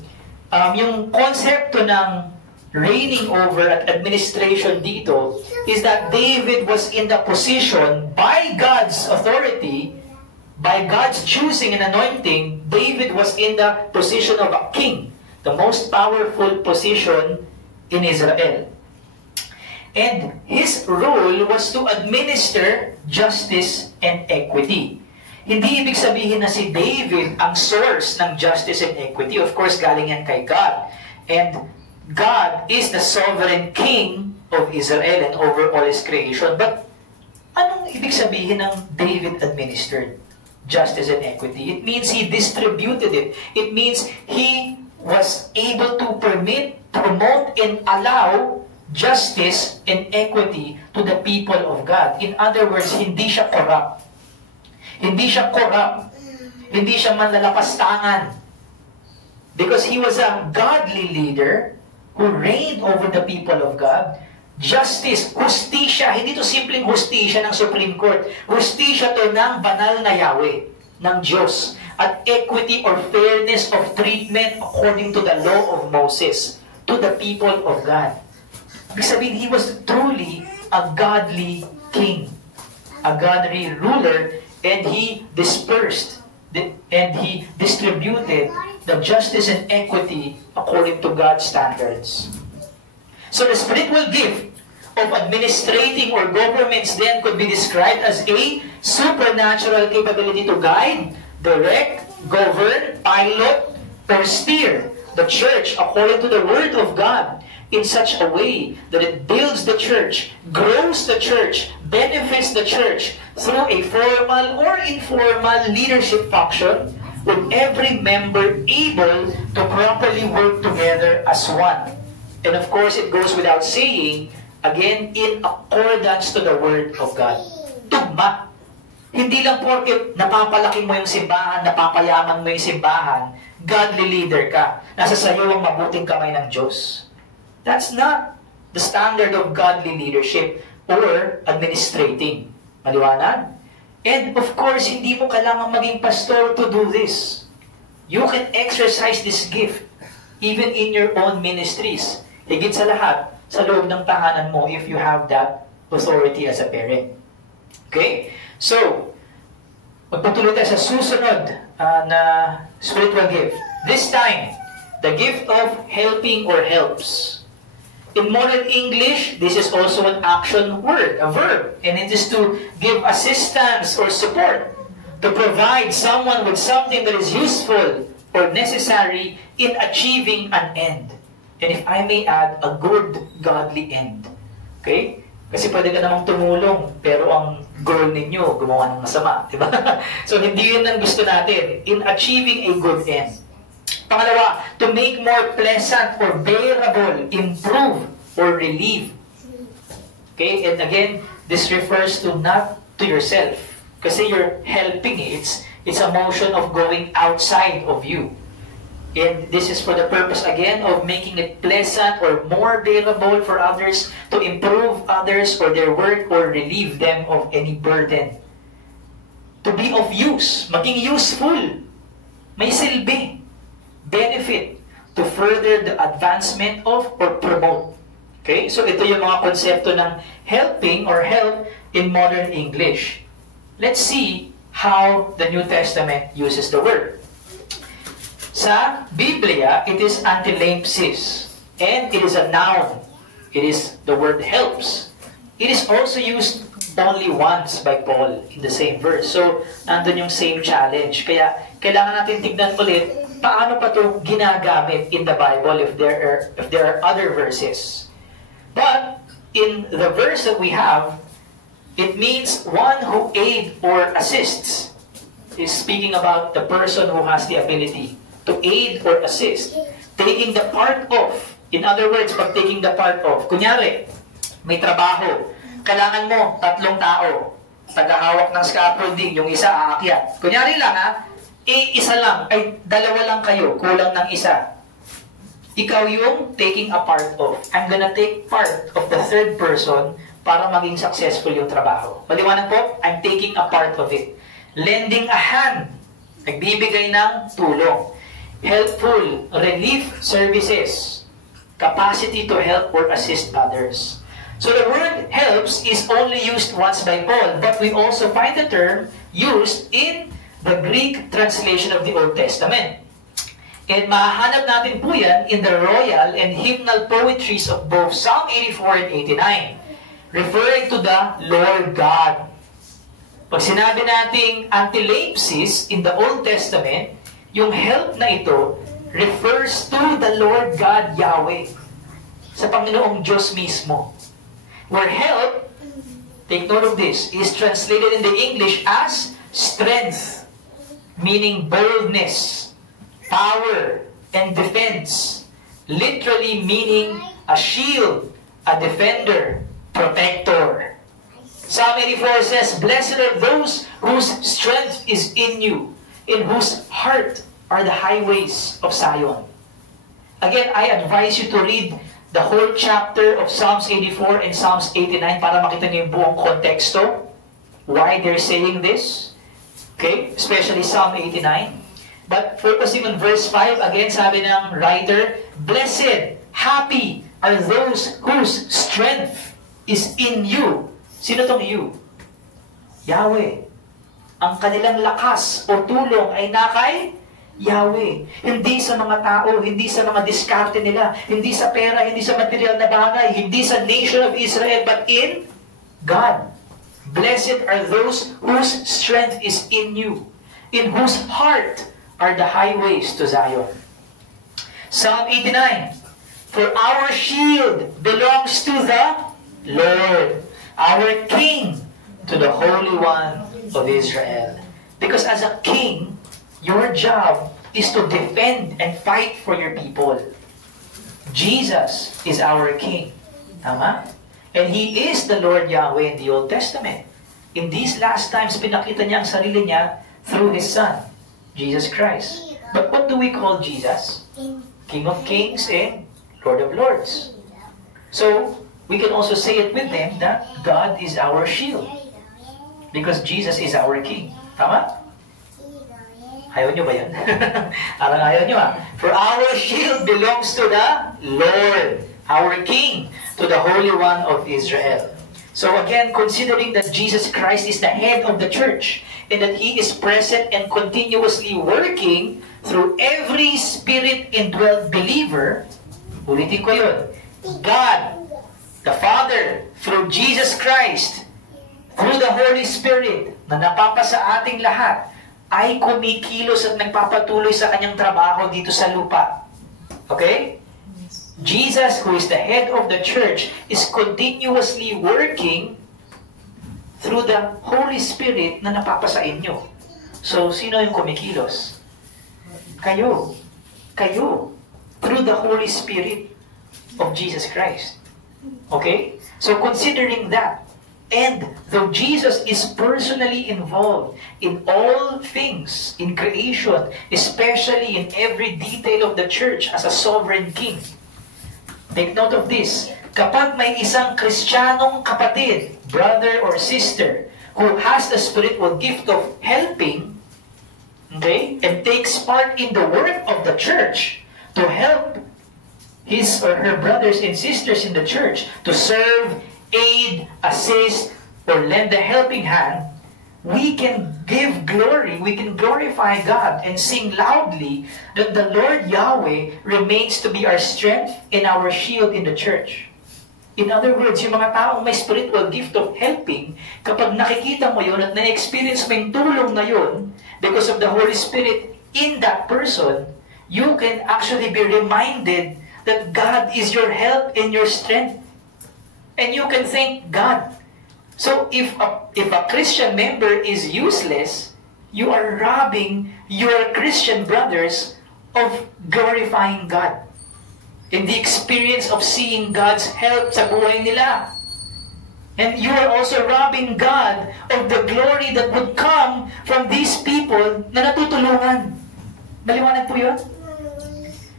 yung konsepto ng reigning over at administration dito is that David was in the position by God's authority, by God's choosing and anointing. David was in the position of a king, the most powerful position in Israel. And his role was to administer justice and equity. Hindi ibig sabihin na si David ang source ng justice and equity. Of course, galing yan kay God. And God is the sovereign king of Israel and over all his creation. But anong ibig sabihin ng David administered justice and equity? It means he distributed it. It means he was able to permit, promote, and allow justice and equity to the people of God. In other words, hindi siya corrupt. Hindi siya corrupt. Hindi siya manlalapastangan. Because he was a godly leader who reigned over the people of God. Justice, hustisya, hindi to simpleng hustisya ng Supreme Court. Hustisya to ng banal na Yahweh, ng Diyos. At equity or fairness of treatment according to the law of Moses to the people of God. Ibig sabihin, he was truly a godly king, a godly ruler, and he dispersed and he distributed the justice and equity according to God's standards. So the spiritual gift of administrating or governments then could be described as a supernatural capability to guide, direct, govern, pilot, or steer the church according to the Word of God in such a way that it builds the church, grows the church, benefits the church through a formal or informal leadership function, with every member able to properly work together as one. And of course, it goes without saying, again, in accordance to the Word of God. Tugma. Hindi lang porket napapalaki mo yung simbahan, napapayaman mo yung simbahan, godly leader ka, nasa sayo ang mabuting kamay ng Diyos. That's not the standard of godly leadership or administrating. Maliwanag? And of course, hindi mo kailangan maging pastor to do this. You can exercise this gift even in your own ministries. Higit sa lahat, sa loob ng tahanan mo if you have that authority as a parent. Okay? So, magpatuloy tayo sa susunod na spiritual gift. This time, the gift of helping or helps. In modern English, this is also an action word, a verb, and it is to give assistance or support, to provide someone with something that is useful or necessary in achieving an end. And if I may add, a good, godly end. Okay? Kasi pwede ka namang tumulong, pero ang goal ninyo, gumawa ng masama. Diba? So, hindi yun ang gusto natin in achieving a good end. Pangalawa, to make more pleasant or bearable, improve, or relieve. Okay? And again, this refers to not to yourself. Kasi you're helping it. It's a motion of going outside of you. And this is for the purpose, again, of making it pleasant or more bearable for others, to improve others or their work or relieve them of any burden. To be of use, maging useful, may silbi, benefit, to further the advancement of or promote. Okay? So ito yung mga konsepto ng helping or help in modern English. Let's see how the New Testament uses the word. Sa Biblia, it is antilampsis, and it is a noun. It is the word helps. It is also used only once by Paul in the same verse. So, nandun yung same challenge. Kaya, kailangan natin tignan ulit, paano pa ito ginagamit in the Bible if there are other verses. But, in the verse that we have, it means one who aid or assists. Is speaking about the person who has the ability to aid or assist. Taking the part of. In other words, pag taking the part of. Kunyari, may trabaho. Kailangan mo 3 tao. Tagahawak ng scaffolding, yung isa aakyat. Kunyari lang isa lang, ay 2 lang kayo, kulang ng isa. Ikaw yung taking a part of. I'm gonna take part of the third person para maging successful yung trabaho. Maliwanag po? I'm taking a part of it. Lending a hand. Nagbibigay ng tulong. Helpful. Relief services. Capacity to help or assist others. So the word helps is only used once by Paul, but we also find the term used in the Greek translation of the Old Testament. And mahahanap natin po yan in the royal and hymnal poetries of both Psalm 84 and 89, referring to the Lord God. Pag sinabi nating antilepsis in the Old Testament, yung help na ito refers to the Lord God Yahweh, sa Panginoong Diyos mismo. Where help, take note of this, is translated in the English as strength, meaning boldness, power, and defense. Literally meaning a shield, a defender, protector. Psalm 84 says, "Blessed are those whose strength is in you, in whose heart are the highways of Zion." Again, I advise you to read the whole chapter of Psalms 84 and Psalms 89 para makita niyo yung buong konteksto, why they're saying this. Okay? Especially Psalm 89. But focusing on verse 5, again, sabi ng writer, "Blessed, happy are those whose strength is in you." Sino tong you? Yahweh. Ang kanilang lakas o tulong ay nakay Yahweh. Hindi sa mga tao, hindi sa mga diskarte nila, hindi sa pera, hindi sa material na bagay, hindi sa nation of Israel, but in God. Blessed are those whose strength is in you, in whose heart are the highways to Zion. Psalm 89, "For our shield belongs to the Lord, our King, to the Holy One of Israel." Because as a king, your job is to defend and fight for your people. Jesus is our King. Tama? And He is the Lord Yahweh in the Old Testament. In these last times, pinakita niya ang sarili niya through His Son, Jesus Christ. But what do we call Jesus? King of Kings and Lord of Lords. So, we can also say it with them that God is our shield. Because Jesus is our King. Tama? Ayaw nyo ba yan? Parang ayaw nyo For our shield belongs to the Lord, our King, to the Holy One of Israel. So again, considering that Jesus Christ is the head of the church, and that He is present and continuously working through every Spirit-indwelled believer, ulitin ko yun, God, the Father, through Jesus Christ, through the Holy Spirit, na napapasa ating lahat, ay kumikilos at nagpapatuloy sa kanyang trabaho dito sa lupa. Okay? Jesus, who is the head of the church, is continuously working through the Holy Spirit na napapasa inyo. So, sino yung kumikilos? Kayo. Kayo. Through the Holy Spirit of Jesus Christ. Okay? So, considering that, and though Jesus is personally involved in all things, in creation, especially in every detail of the church as a sovereign king, take note of this, kapag may isang Kristiyanong kapatid, brother or sister, who has the spiritual gift of helping, okay, and takes part in the work of the church to help his or her brothers and sisters in the church, to serve, aid, assist, or lend a helping hand, we can give glory, we can glorify God and sing loudly that the Lord Yahweh remains to be our strength and our shield in the church. In other words, yung mga taong may spiritual gift of helping, kapag nakikita mo yun at na-experience mo yung tulong na yun because of the Holy Spirit in that person, you can actually be reminded that God is your help and your strength. And you can thank God. So if a Christian member is useless, you are robbing your Christian brothers of glorifying God. In the experience of seeing God's help sa buhay nila. And you are also robbing God of the glory that would come from these people na natutulungan. Maliwanag po yun?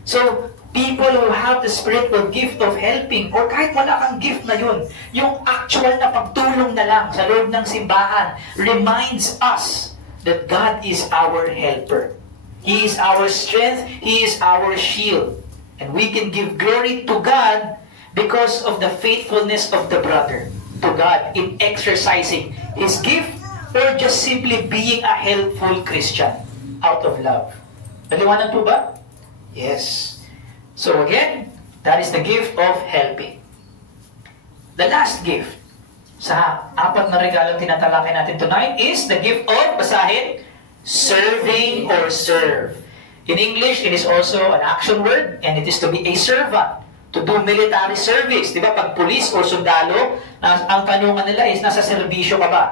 So, People who have the spiritual gift of helping, or kahit wala kang gift na yun, yung actual na pagtulong na lang sa loob ng simbahan, reminds us that God is our helper. He is our strength, He is our shield. And we can give glory to God because of the faithfulness of the brother to God in exercising his gift, or just simply being a helpful Christian out of love. Naliwanag po ba? Yes. So again, that is the gift of helping. The last gift sa apat na regalong tinatalakay natin tonight is the gift of, basahin, serving or serve. In English, it is also an action word, and it is to be a servant, to do military service. Di ba? Pag pulis o sundalo, ang tanungan nila is, nasa serbisyo ka ba?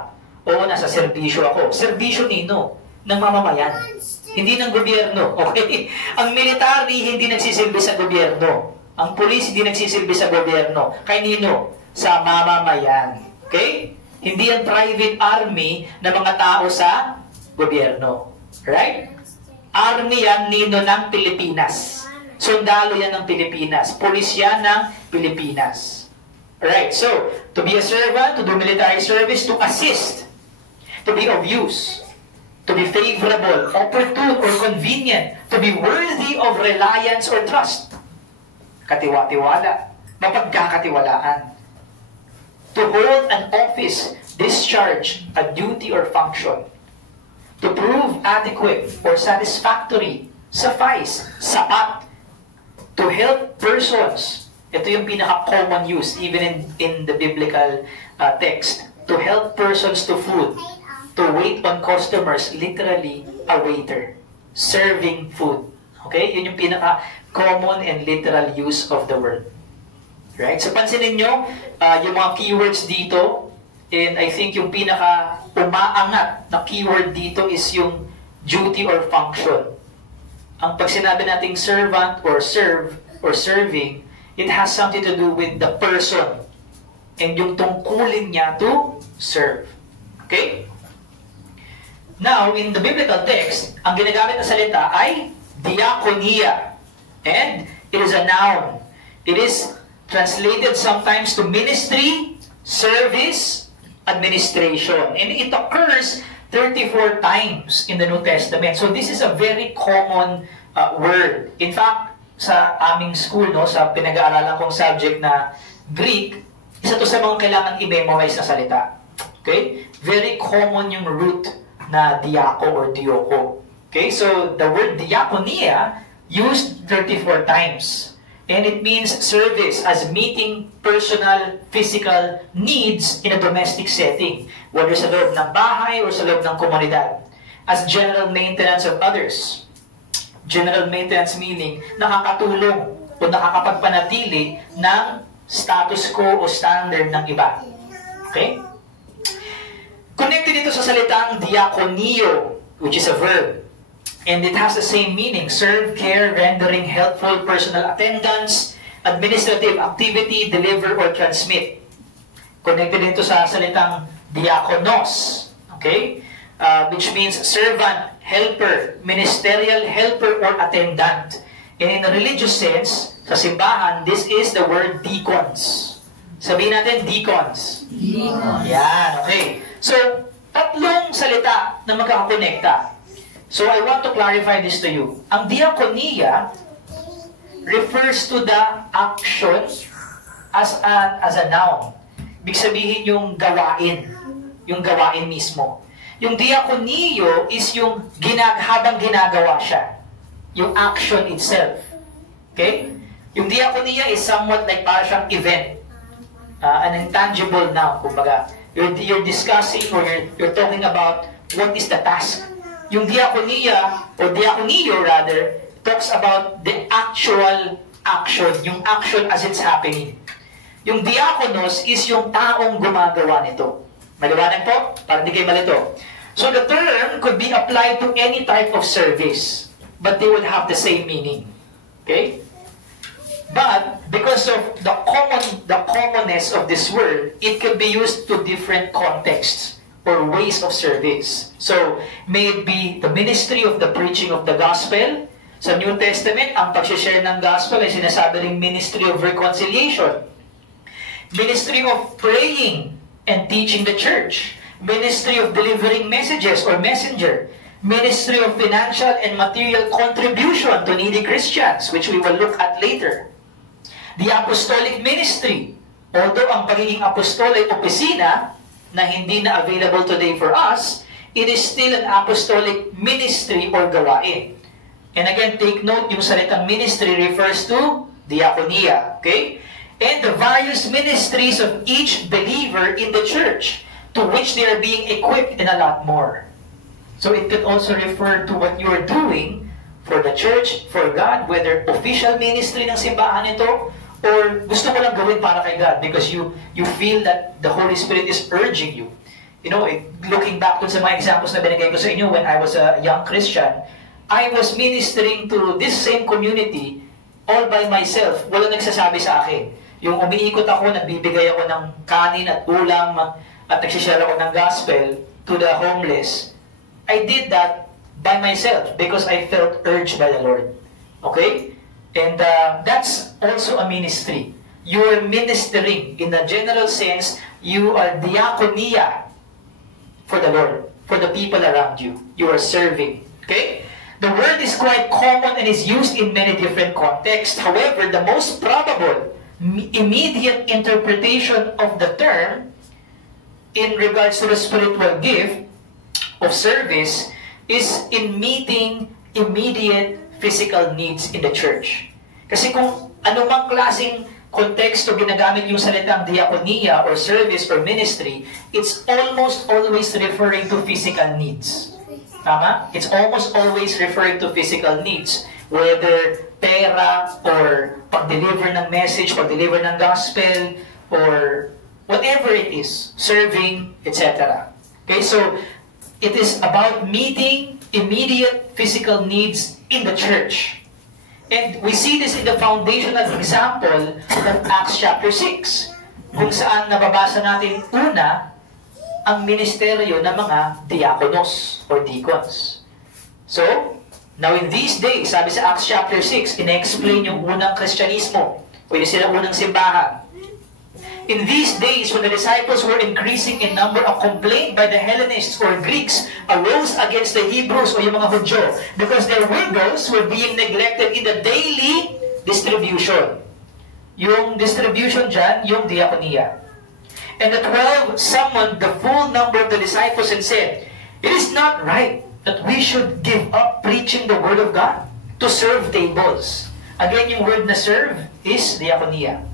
Oo, nasa serbisyo ako. Serbisyo nino? Ng mamamayan. Hindi ng gobyerno. Okay? Ang military, hindi nagsisilbi sa gobyerno. Ang pulis, hindi nagsisilbi sa gobyerno. Kay nino? Sa mamamayan. Okay? Hindi ang private army na mga tao sa gobyerno. Right? Army yan, nino ng Pilipinas. Sundalo yan ng Pilipinas. Pulis yan ng Pilipinas. Right, so, to be a servant, to do military service, to assist, to be of use, to be favorable, opportune, or convenient, to be worthy of reliance or trust. Katiwa-tiwala, mapagkakatiwalaan. To hold an office, discharge a duty or function. To prove adequate or satisfactory, suffice, sapat. To help persons. Ito yung pinaka-common use, even in the biblical text. To help persons to food. To wait on customers, literally, a waiter. Serving food. Okay? Yun yung pinaka-common and literal use of the word. Right? So, pansinin nyo, yung mga keywords dito, and I think yung pinaka-umaangat na keyword dito is yung duty or function. Ang pag sinabi nating servant or serve or serving, it has something to do with the person and yung tungkulin niya to serve. Okay? Now, in the biblical text, ang ginagamit na salita ay diakonia. And it is a noun. It is translated sometimes to ministry, service, administration. And it occurs 34 times in the New Testament. So this is a very common word. In fact, sa aming school, no, sa pinag-aaralan kong subject na Greek, isa to sa mga kailangan i-memorize na salita. Okay? Very common yung root na diako or dioko. Okay? So the word diakonia used 34 times. And it means service as meeting personal, physical needs in a domestic setting, whether sa loob ng bahay or sa loob ng komunidad. As general maintenance of others. General maintenance meaning nakakatulong o nakakapagpanatili ng status quo o standard ng iba. Okay? Connected dito sa salitang diakonio, which is a verb. And it has the same meaning. Serve, care, rendering helpful personal attendance, administrative activity, deliver, or transmit. Connected dito sa salitang diakonos. Okay? Which means servant, helper, ministerial helper, or attendant. And in a religious sense, sa simbahan, this is the word deacons. Sabihin natin, deacons. Deacons. Yan, okay. So, tatlong salita na magkakakonekta. So, I want to clarify this to you. Ang diakonia refers to the action as a noun. Ibig sabihin yung gawain mismo. Yung diakonio is yung habang ginagawa siya. Yung action itself. Okay? Yung diakonia is somewhat like para siyang event. An intangible noun, kumbaga. You're discussing or you're talking about what is the task. Yung diakonia, or diakonio rather, talks about the actual action, yung action as it's happening. Yung diakonos is yung taong gumagawa nito. Maliwanag po? Para hindi kayo malito. So the term could be applied to any type of service, but they would have the same meaning. Okay? But because of the commonness of this word, it can be used to different contexts or ways of service. So, may it be the ministry of the preaching of the gospel, Sa New Testament, ang pag-share ng gospel ay sinasabi ring ministry of reconciliation, ministry of praying and teaching the church, ministry of delivering messages or messenger, ministry of financial and material contribution to needy Christians, which we will look at later. The apostolic ministry, although ang pagiging apostol ay opisina na hindi na available today for us, it is still an apostolic ministry or gawain. And again, take note, yung salitang ministry refers to diakonia. Okay? And the various ministries of each believer in the church, to which they are being equipped and a lot more. So it could also refer to what you are doing for the church, for God, whether official ministry ng simbahan ito, or gusto mo lang gawin para kay God because you feel that the Holy Spirit is urging you. You know, looking back dun sa mga examples na binigay ko sa inyo when I was a young Christian, I was ministering to this same community all by myself. Walang nagsasabi sa akin. Yung umiikot ako, nagbibigay ako ng kanin at ulam at nagsishare ako ng gospel to the homeless. I did that by myself because I felt urged by the Lord. Okay? And that's also a ministry. You are ministering. In the general sense, you are diakonia for the Lord, for the people around you. You are serving. Okay? The word is quite common and is used in many different contexts. However, the most probable immediate interpretation of the term in regards to the spiritual gift of service is in meeting immediate physical needs in the church. Kasi kung anumang klaseng konteksto ginagamit yung salitang diakonia or service or ministry, it's almost always referring to physical needs. Tama? It's almost always referring to physical needs. Whether pera or pag-deliver ng message, pag-deliver ng gospel, or whatever it is, serving, etc. Okay, so it is about meeting immediate physical needs in the church. And we see this in the foundational example of Acts chapter 6, kung saan nababasa natin una ang ministeryo ng mga diakonos or deacons. So, now in these days, sabi sa Acts chapter 6, ina-explain yung unang Kristyanismo, o yung sila unang simbahan. In these days, when the disciples were increasing in number, a complaint by the Hellenists or Greeks arose against the Hebrews o yung mga Hudyo because their widows were being neglected in the daily distribution. Yung distribution dyan, yung diakonia. And the 12 summoned the full number of the disciples and said, "It is not right that we should give up preaching the word of God to serve tables." Again, yung word na serve is diakonia.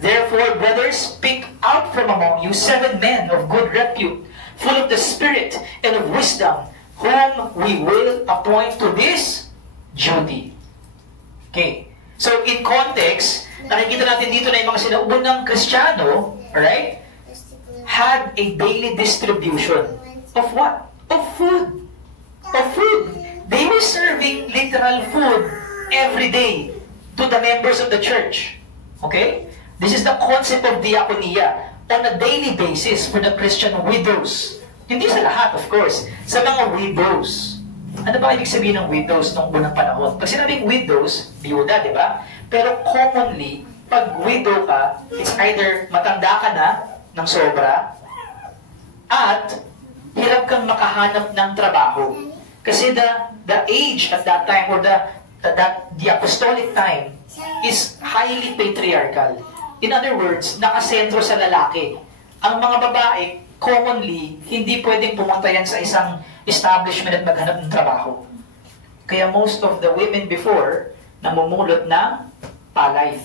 "Therefore, brothers, pick out from among you 7 men of good repute, full of the Spirit and of wisdom, whom we will appoint to this duty." Okay. So, in context, nakikita natin dito na yung mga sinaunang Kristiyano, alright, had a daily distribution of what? Of food. Of food. They were serving literal food every day to the members of the church. Okay? This is the concept of diakonia on a daily basis for the Christian widows. Hindi sa lahat, of course. Sa mga widows. Ano ba ibig sabihin ng widows nung unang panahon? Pag sinabing widows, biyuda, di ba? Pero commonly, pag widow ka, it's either matanda ka na ng sobra at hirap kang makahanap ng trabaho. Kasi the age at that time or the apostolic time is highly patriarchal. In other words, nakasentro sa lalaki. Ang mga babae, commonly, hindi pwedeng pumunta yan sa isang establishment at maghanap ng trabaho. Kaya most of the women before, namumulot ng palay.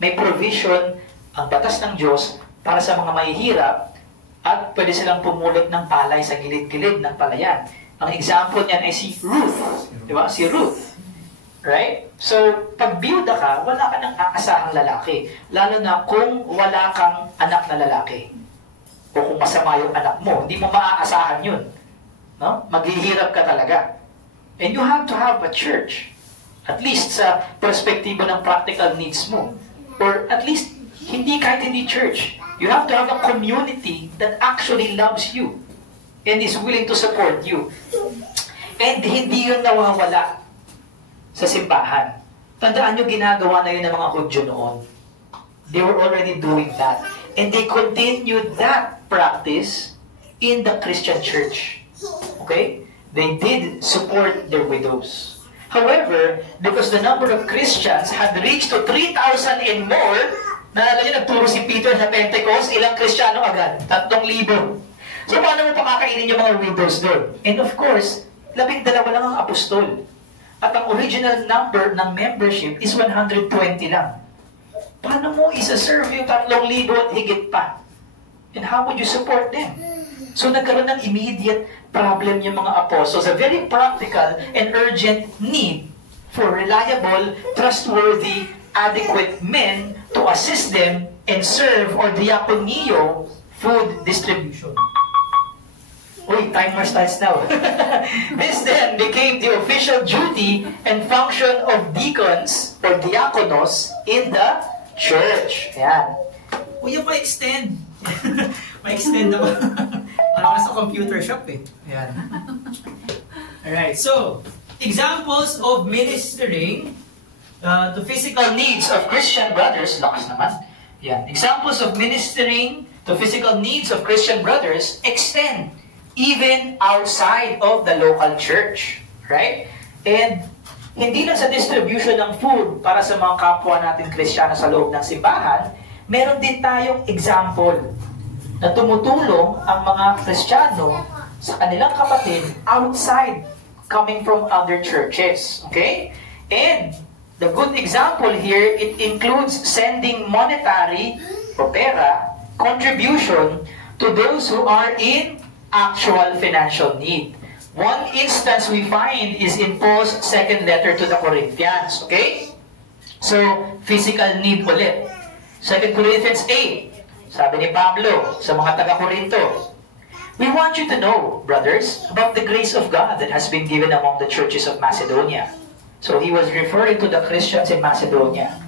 May provision ang batas ng Diyos para sa mga mahihirap at pwede silang pumulot ng palay sa gilid-gilid ng palayan. Ang example niyan ay si Ruth. Di ba? Si Ruth. Right? So, pag biyuda ka, wala ka ng aasahang lalaki. Lalo na kung wala kang anak na lalaki. O kung masama yung anak mo, hindi mo maaasahan yun. No? Maghihirap ka talaga. And you have to have a church. At least sa perspektibo ng practical needs mo. Or at least, kahit hindi church. You have to have a community that actually loves you and is willing to support you. And hindi yun nawawala sa simbahan. Tandaan nyo, ginagawa na yun ng mga Hudyo noon. They were already doing that. And they continued that practice in the Christian church. Okay? They did support their widows. However, because the number of Christians had reached to 3,000 and more, naalala nyo, nagturo si Peter sa Pentecost, ilang Kristiyano agad? 3,000. So, paano mo pakakainin yung mga widows doon? And of course, 12 lang ang apostol. At ang original number ng membership is 120 lang. Paano mo isa-serve yung 3,000 at higit pa? And how would you support them? So nagkaroon ng immediate problem yung mga apostles, a very practical and urgent need for reliable, trustworthy, adequate men to assist them and serve or diakonio food distribution. Uy, timer starts now. This then became the official duty and function of deacons or diakonos in the church. Ayan. Uy, yung pa-extend. Ma-extend naman. Parang sa computer shop eh. Ayan. Alright, so, examples of ministering to physical needs of Christian brothers. Lakas naman. Yan. Examples of ministering to physical needs of Christian brothers extend even outside of the local church. Right? And hindi lang sa distribution ng food para sa mga kapwa natin Kristiyano sa loob ng simbahan, meron din tayong example na tumutulong ang mga Kristiyano sa kanilang kapatid outside, coming from other churches. Okay? And the good example here, it includes sending monetary o pera contribution to those who are in actual financial need. One instance we find is in Paul's second letter to the Corinthians. Okay? So, physical need ulit. 2 Corinthians 8, sabi ni Pablo sa mga taga-Korinto, we want you to know, brothers, about the grace of God that has been given among the churches of Macedonia. So he was referring to the Christians in Macedonia.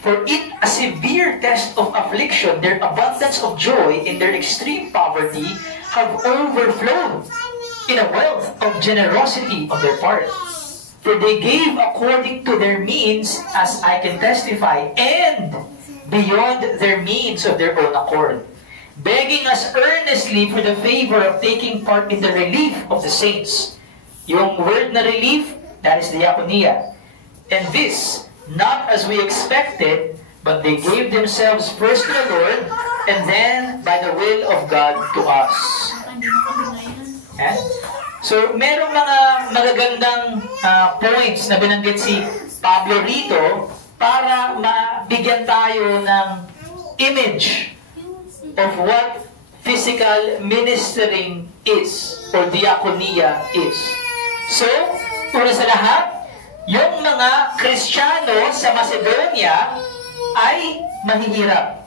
For in a severe test of affliction, their abundance of joy in their extreme poverty have overflowed in a wealth of generosity on their part. For they gave according to their means, as I can testify, and beyond their means of their own accord, begging us earnestly for the favor of taking part in the relief of the saints. Yung word na relief, that is diakonia. And this, not as we expected, but they gave themselves first to the Lord, and then by the will of God to us. Okay? So, merong mga magagandang points na binanggit si Pablo rito para mabigyan tayo ng image of what physical ministering is or diakonia is. So, una sa lahat, yung mga Kristiyano sa Macedonia ay mahihirap.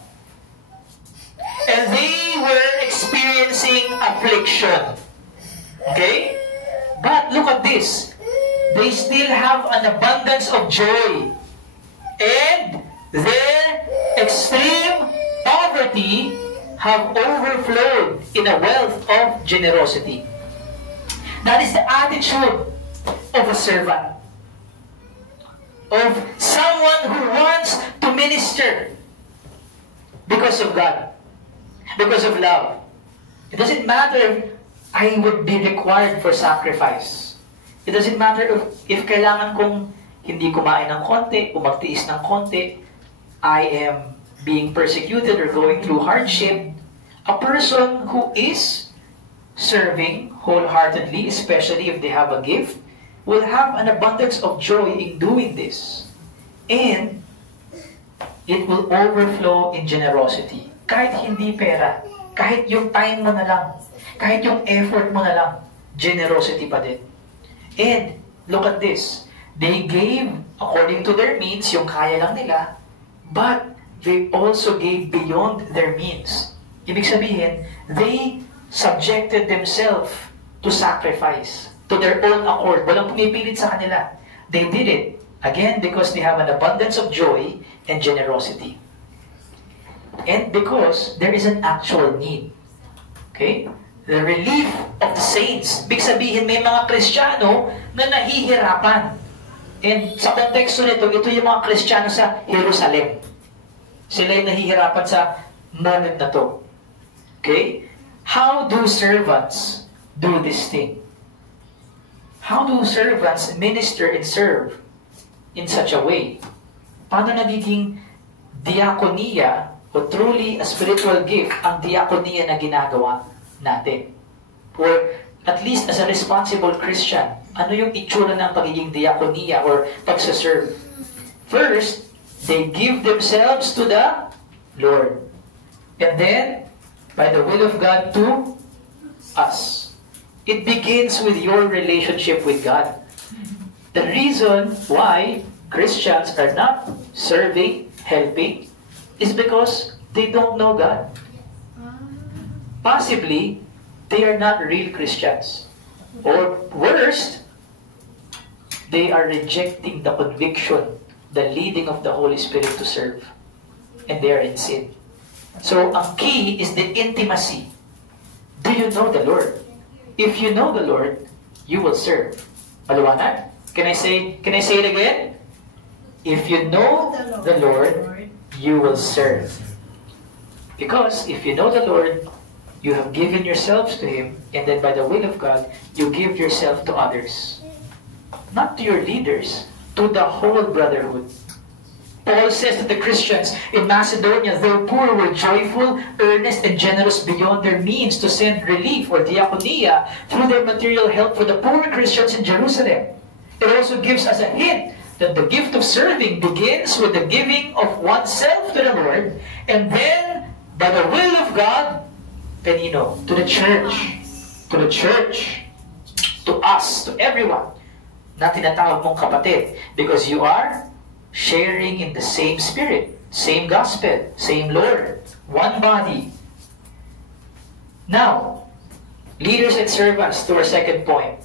And they were experiencing affliction. Okay? But look at this. They still have an abundance of joy. And their extreme poverty have overflowed in a wealth of generosity. That is the attitude of a servant. Of someone who wants to minister because of God. Because of love. It doesn't matter if I would be required for sacrifice. It doesn't matter if kailangan kong hindi kumain ng konti o magtiis ng konti. I am being persecuted or going through hardship. A person who is serving wholeheartedly, especially if they have a gift, will have an abundance of joy in doing this. And it will overflow in generosity. Kahit hindi pera, kahit yung time mo na lang, kahit yung effort mo na lang, generosity pa din. And look at this. They gave according to their means, yung kaya lang nila, but they also gave beyond their means. Ibig sabihin, they subjected themselves to sacrifice, to their own accord. Walang pumipilit sa kanila. They did it, again, because they have an abundance of joy and generosity. And because there is an actual need. Okay? The relief of the saints. Ibig sabihin, may mga Kristiyano na nahihirapan. And sa konteksto nito, ito yung mga Kristiyano sa Jerusalem. Sila yung nahihirapan sa moment na to. Okay? How do servants do this thing? How do servants minister and serve in such a way? Paano nagiging diakonia o truly a spiritual gift ang diakonia na ginagawa natin? Or at least as a responsible Christian, ano yung itsura ng pagiging diakonia or pagsaserve? First, they give themselves to the Lord. And then, by the will of God to us. It begins with your relationship with God. The reason why Christians are not serving, helping, is because they don't know God. Possibly, they are not real Christians. Or worst, they are rejecting the conviction, the leading of the Holy Spirit to serve. And they are in sin. So, ang key is the intimacy. Do you know the Lord? If you know the Lord, you will serve. Maliwanag? Can I say it again? If you know the Lord, you will serve. Because if you know the Lord, you have given yourselves to Him, and then by the will of God, you give yourself to others. Not to your leaders, to the whole brotherhood. Paul says that the Christians in Macedonia, though poor, were joyful, earnest, and generous beyond their means to send relief or diakonia through their material help for the poor Christians in Jerusalem. It also gives us a hint that the gift of serving begins with the giving of oneself to the Lord, and then, by the will of God, to the church, to us, to everyone, na tinatawag mong kapatid, because you are sharing in the same Spirit, same gospel, same Lord, one body. Now, leaders and servants, to our second point.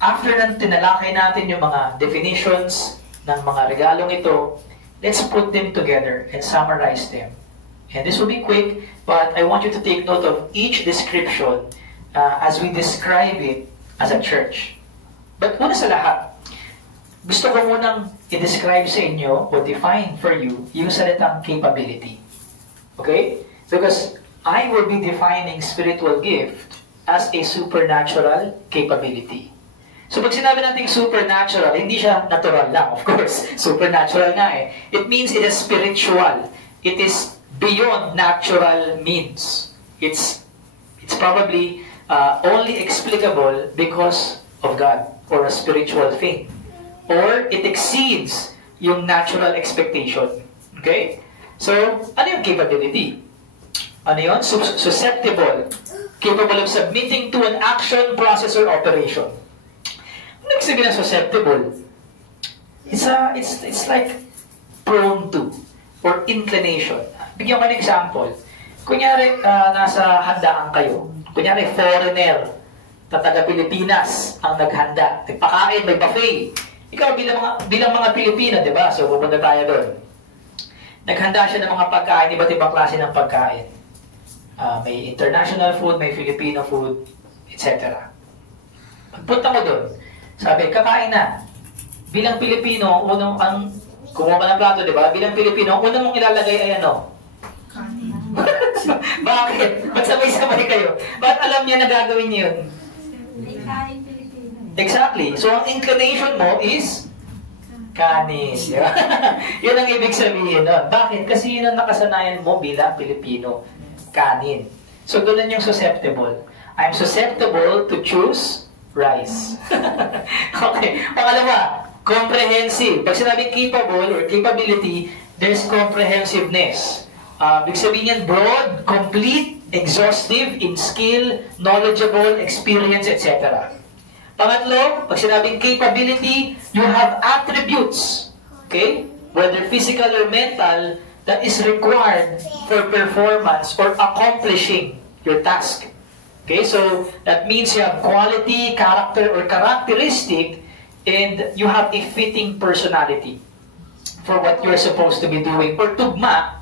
After nang tinalakay natin yung mga definitions ng mga regalong ito, let's put them together and summarize them. And this will be quick, but I want you to take note of each description as we describe it as a church. But una sa lahat, gusto ko munang i-describe sa inyo o define for you yung salitang capability. Okay? Because I will be defining spiritual gift as a supernatural capability. So pag sinabi natin supernatural, hindi siya natural lang, of course. Supernatural nga eh. It means it is spiritual. It is beyond natural means. It's probably only explicable because of God or a spiritual thing. Or it exceeds yung natural expectation. Okay? So, ano yung capability? Ano yun? Susceptible. Capable of submitting to an action, process, or operation. Ano yung sabihin ng susceptible? It's like prone to or inclination. Bigyan ko ng example. Kunyari, nasa handaan kayo. Kunyari, foreigner na taga-Pilipinas ang naghanda. Nagpakain, may buffet. Ikaw bilang mga Pilipino, di ba? So, pupunta tayo doon. Naghanda siya ng mga pagkain, iba't ibang klase ng pagkain. May international food, may Filipino food, etc. Pagpunta mo doon, sabi, kakain na. Bilang Pilipino, kumuha ka ng plato, di ba? Bilang Pilipino, unang mong ilalagay ay ano? Kanin. Bakit? Ba't sabay-sabay kayo? Ba't alam niya na gagawin niyo yun? Exactly. So, ang inclination mo is kanin. Yun ang ibig sabihin nun. Bakit? Kasi yun ang nakasanayan mo bilang Pilipino. Kanin. So, doon yung susceptible. I'm susceptible to choose rice. Okay. Pangalawa, comprehensive. Pag sinabing capable or capability, there's comprehensiveness. Ibig sabihin yan, broad, complete, exhaustive in skill, knowledgeable, experience, etc. Pangatlo, pag sinabing capability, you have attributes, okay, whether physical or mental, that is required for performance or accomplishing your task. Okay, so that means you have quality, character, or characteristic, and you have a fitting personality for what you're supposed to be doing or tugma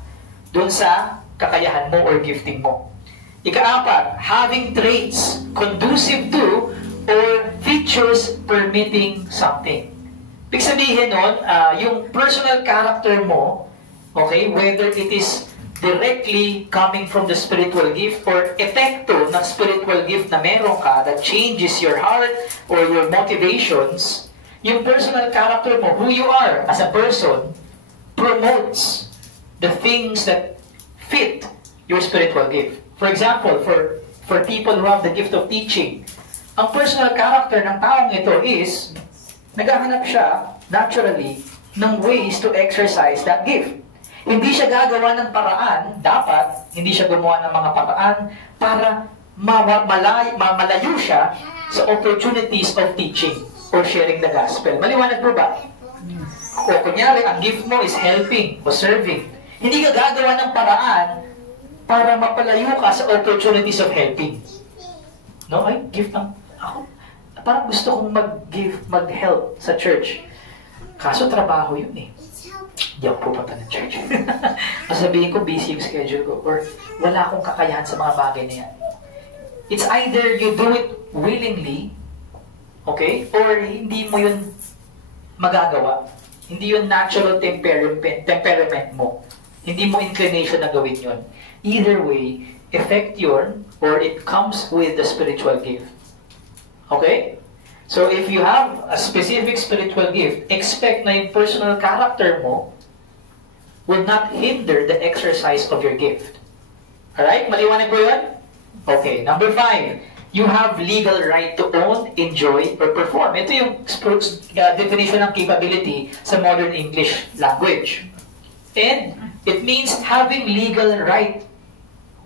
dun sa kakayahan mo or gifting mo. Ika-apat, having traits conducive to or features permitting something. Ibig sabihin nun, yung personal character mo, okay, whether it is directly coming from the spiritual gift or epekto ng spiritual gift na meron ka that changes your heart or your motivations, yung personal character mo, who you are as a person, promotes the things that fit your spiritual gift. For example, for people who have the gift of teaching, ang personal character ng taong ito is naghahanap siya naturally ng ways to exercise that gift. Hindi siya gagawa ng paraan, dapat, hindi siya gumawa ng mga paraan para malayo siya sa opportunities of teaching or sharing the gospel. Maliwanag po ba? O kunyari, ang gift mo is helping o serving. Hindi ka gagawa ng paraan para mapalayo ka sa opportunities of helping. No? Ay, gift ng ako. Parang gusto kong mag-help sa church. Kaso trabaho yun eh. Hindi ako pupunta ng church. Masabihin ko, busy yung schedule ko. Or wala akong kakayahan sa mga bagay na yan. It's either you do it willingly, okay? Or hindi mo yun magagawa. Hindi yun natural temperament mo. Hindi mo inclination na gawin yun. Either way, affect yun or it comes with the spiritual gift. Okay? So if you have a specific spiritual gift, expect na yung personal character mo will not hinder the exercise of your gift. Alright? Maliwanag po yun? Okay. Number 5, you have legal right to own, enjoy, or perform. Ito yung definition ng capability sa modern English language. And it means having legal right.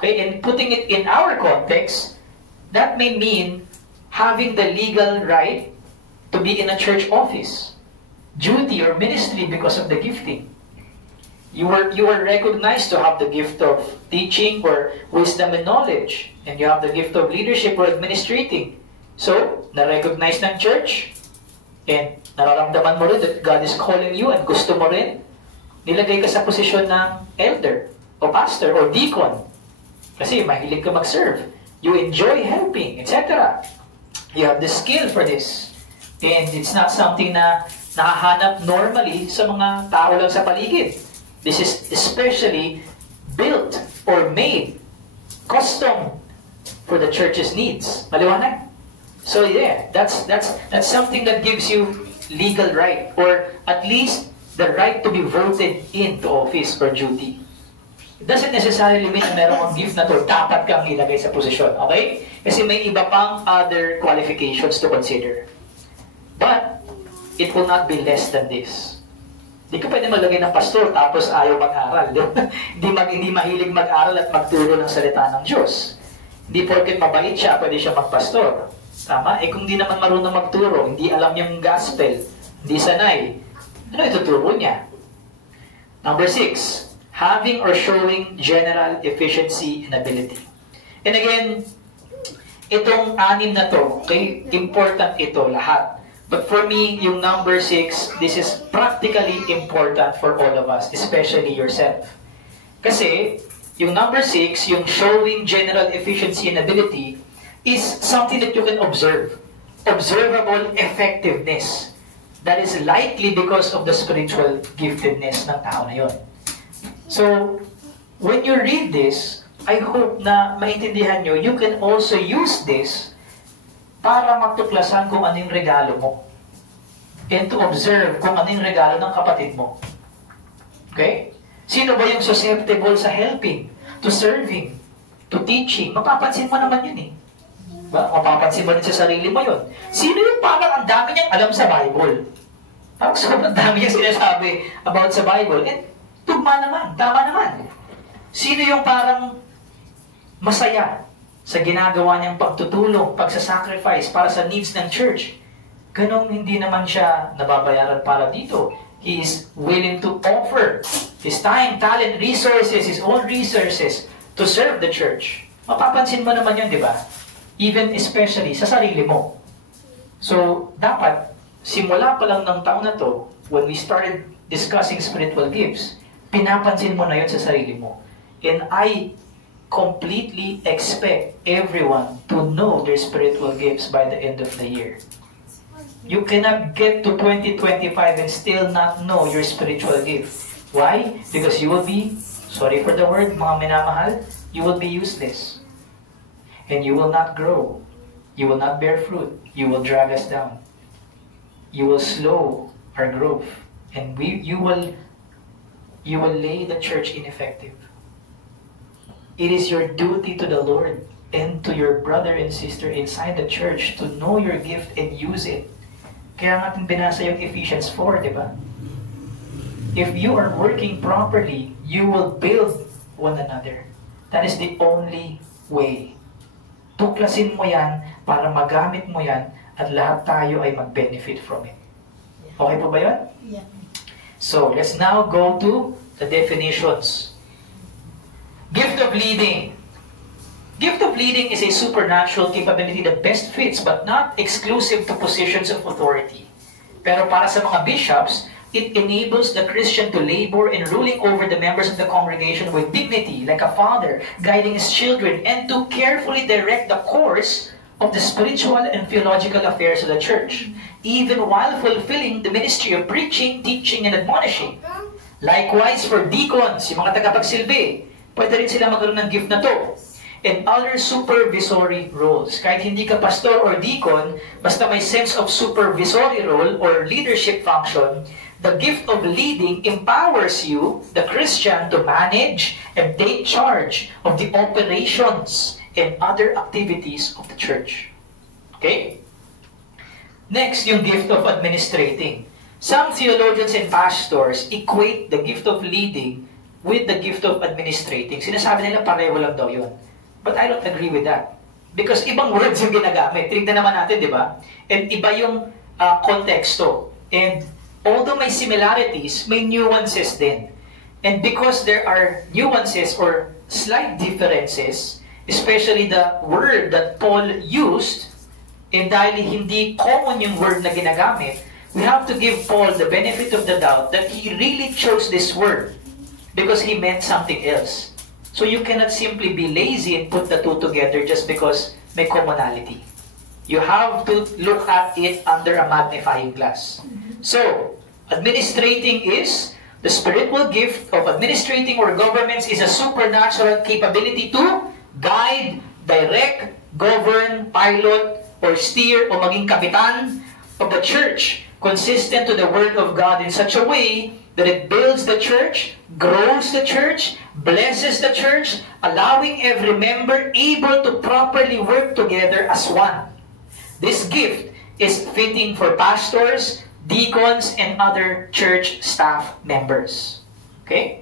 Okay? And putting it in our context, that may mean having the legal right to be in a church office, duty, or ministry because of the gifting. You are recognized to have the gift of teaching or wisdom and knowledge, and you have the gift of leadership or administrating. So, na-recognize ng church, and nararamdaman mo rin that God is calling you and gusto mo rin, nilagay ka sa posisyon ng elder, o pastor, or deacon. Kasi mahilig ka mag-serve. You enjoy helping, etc. You have the skill for this. And it's not something na nahahanap normally sa mga tao lang sa paligid. This is especially built or made custom for the church's needs. Maliwanag? So yeah, that's something that gives you legal right or at least the right to be voted into office or duty. It doesn't necessarily mean na meron kang gift na to, dapat kang ilagay sa posisyon. Okay? Kasi may iba pang other qualifications to consider. But, it will not be less than this. Hindi ka pwede maglagay ng pastor tapos ayaw mag-aral. Hindi mahilig mag-aral at magturo ng salita ng Diyos. Hindi porket mabait siya, pwede siya magpastor. Tama? Eh kung di naman marunong magturo, hindi alam yung gospel, hindi sanay, ano ituturo niya? Number 6, having or showing general efficiency and ability. And again, itong 6 na to, okay, important ito lahat. But for me, yung number 6, this is practically important for all of us, especially yourself. Kasi, yung number 6, yung showing general efficiency and ability, is something that you can observe. Observable effectiveness. That is likely because of the spiritual giftedness ng tao na yun. So, when you read this, I hope na maintindihan nyo, you can also use this para magtuklasan kung ano yung regalo mo. And to observe kung ano yung regalo ng kapatid mo. Okay? Sino ba yung susceptible sa helping, to serving, to teaching? Mapapansin mo naman yun eh. Mapapansin mo rin sa sarili mo yun. Sino yung parang ang dami niyang alam sa Bible? Parang sobrang dami niyang sinasabi about sa Bible. And tugma naman, tama naman. Sino yung parang masaya sa ginagawa niyang pagtutulong, pagsasacrifice para sa needs ng church? Ganong hindi naman siya nababayaran para dito. He is willing to offer his time, talent, resources, his own resources to serve the church. Mapapansin mo naman yun, di ba? Even especially sa sarili mo. So, dapat, simula pa lang ng taon na to, when we started discussing spiritual gifts, pinapansin mo na yun sa sarili mo. And I completely expect everyone to know their spiritual gifts by the end of the year. You cannot get to 2025 and still not know your spiritual gift. Why? Because you will be, sorry for the word, mga minamahal, you will be useless. And you will not grow. You will not bear fruit. You will drag us down. You will slow our growth. And you will lay the church ineffective. It is your duty to the Lord and to your brother and sister inside the church to know your gift and use it. Kaya nga binasa yung Ephesians 4, di ba? If you are working properly, you will build one another. That is the only way. Tuklasin mo yan para magamit mo yan at lahat tayo ay mag-benefit from it. Okay po ba yun? Yeah. So, let's now go to the definitions. Gift of leading. Gift of leading is a supernatural capability that best fits but not exclusive to positions of authority. Pero para sa mga bishops, it enables the Christian to labor in ruling over the members of the congregation with dignity, like a father guiding his children, and to carefully direct the course of the spiritual and theological affairs of the church, even while fulfilling the ministry of preaching, teaching, and admonishing. Likewise for deacons, yung mga tagapagsilbi, pwede rin sila magkaroon ng gift na to. And other supervisory roles. Kahit hindi ka pastor or deacon, basta may sense of supervisory role or leadership function, the gift of leading empowers you, the Christian, to manage and take charge of the operations and other activities of the church. Okay? Next, yung gift of administrating. Some theologians and pastors equate the gift of leading with the gift of administrating. Sinasabi nila pareho lang daw yun. But I don't agree with that. Because ibang words yung ginagamit. Tignan naman natin, di ba? And iba yung konteksto. And although may similarities, may nuances din. And because there are nuances or slight differences, especially the word that Paul used, and dahil hindi common yung word na ginagamit, we have to give Paul the benefit of the doubt that he really chose this word because he meant something else. So you cannot simply be lazy and put the two together just because may commonality. You have to look at it under a magnifying glass. So, administrating is the spiritual gift of administrating or governments is a supernatural capability to guide, direct, govern, pilot, or steer o maging kapitan of the church consistent to the Word of God in such a way that it builds the church, grows the church, blesses the church, allowing every member able to properly work together as one. This gift is fitting for pastors, deacons, and other church staff members. Okay?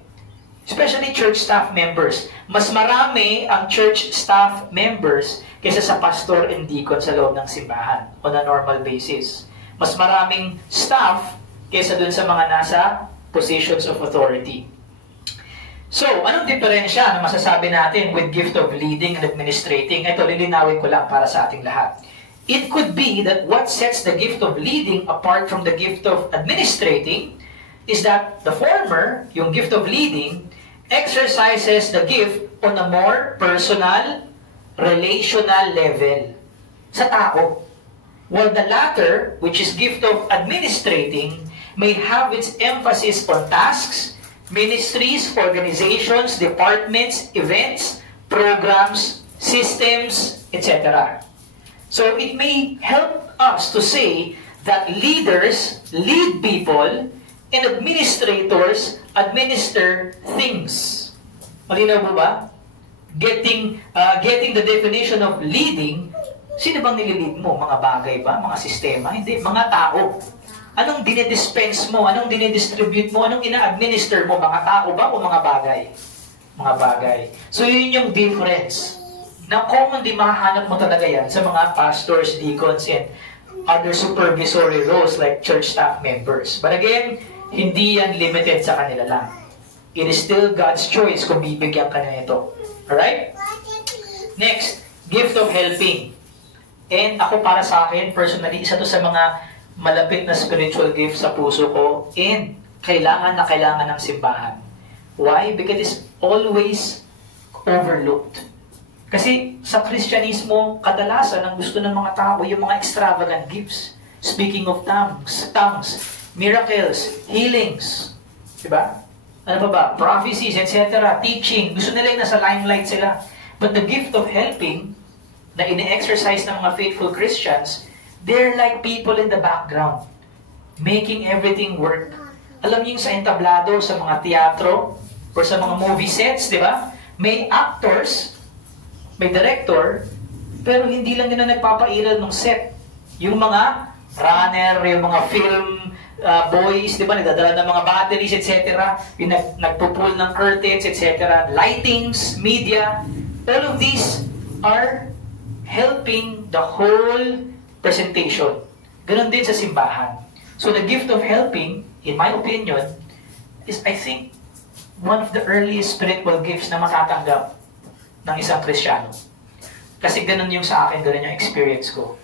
Especially church staff members. Mas marami ang church staff members kaysa sa pastor and deacon sa loob ng simbahan on a normal basis. Mas maraming staff kaysa dun sa mga nasa positions of authority. So, anong diferensya na masasabi natin with gift of leading and administrating? Ito, lilinawin ko lang para sa ating lahat. It could be that what sets the gift of leading apart from the gift of administrating is that the former, yung gift of leading, exercises the gift on a more personal, relational level sa tao. While the latter, which is gift of administrating, may have its emphasis on tasks, ministries, organizations, departments, events, programs, systems, etc. So it may help us to say that leaders lead people and administrators administer things. Malinaw mo ba? Getting the definition of leading, sino bang nililid mo? Mga bagay ba? Mga sistema? Hindi, mga tao. Anong dinidispense mo? Anong dinidistribute mo? Anong ina-administer mo? Mga tao ba o mga bagay? Mga bagay. So yun yung difference. Na commonly mahahanap mo talaga yan sa mga pastors, deacons, and other supervisory roles like church staff members. But again, hindi yan limited sa kanila lang. It is still God's choice kung bibigyan ka na ito. Alright? Next, gift of helping. And ako para sa akin, personally, isa to sa mga malapit na spiritual gift sa puso ko and kailangan ng simbahan. Why? Because it's always overlooked. Kasi sa Kristyanismo, kadalasan ang gusto ng mga tao yung mga extravagant gifts. speaking of tongues, miracles, healings, diba? Ano pa ba? Prophecies, etc. Teaching. Gusto nila yung nasa limelight sila. But the gift of helping na ine-exercise ng mga faithful Christians, they're like people in the background, making everything work. Alam niyo yung sa entablado, sa mga teatro, or sa mga movie sets, di ba? May actors, may director, pero hindi lang yun na nagpapairal ng set. Yung mga runner, yung mga film boys, di ba? Nagdadala ng mga batteries, etc. Yung nagpupull ng curtains, etc. Lightings, media. All of these are helping the whole presentation. Ganon din sa simbahan. So the gift of helping, in my opinion, is, I think, one of the earliest spiritual gifts na matatanggap ng isang Kristiyano. Kasi ganun yung sa akin, ganun yung experience ko.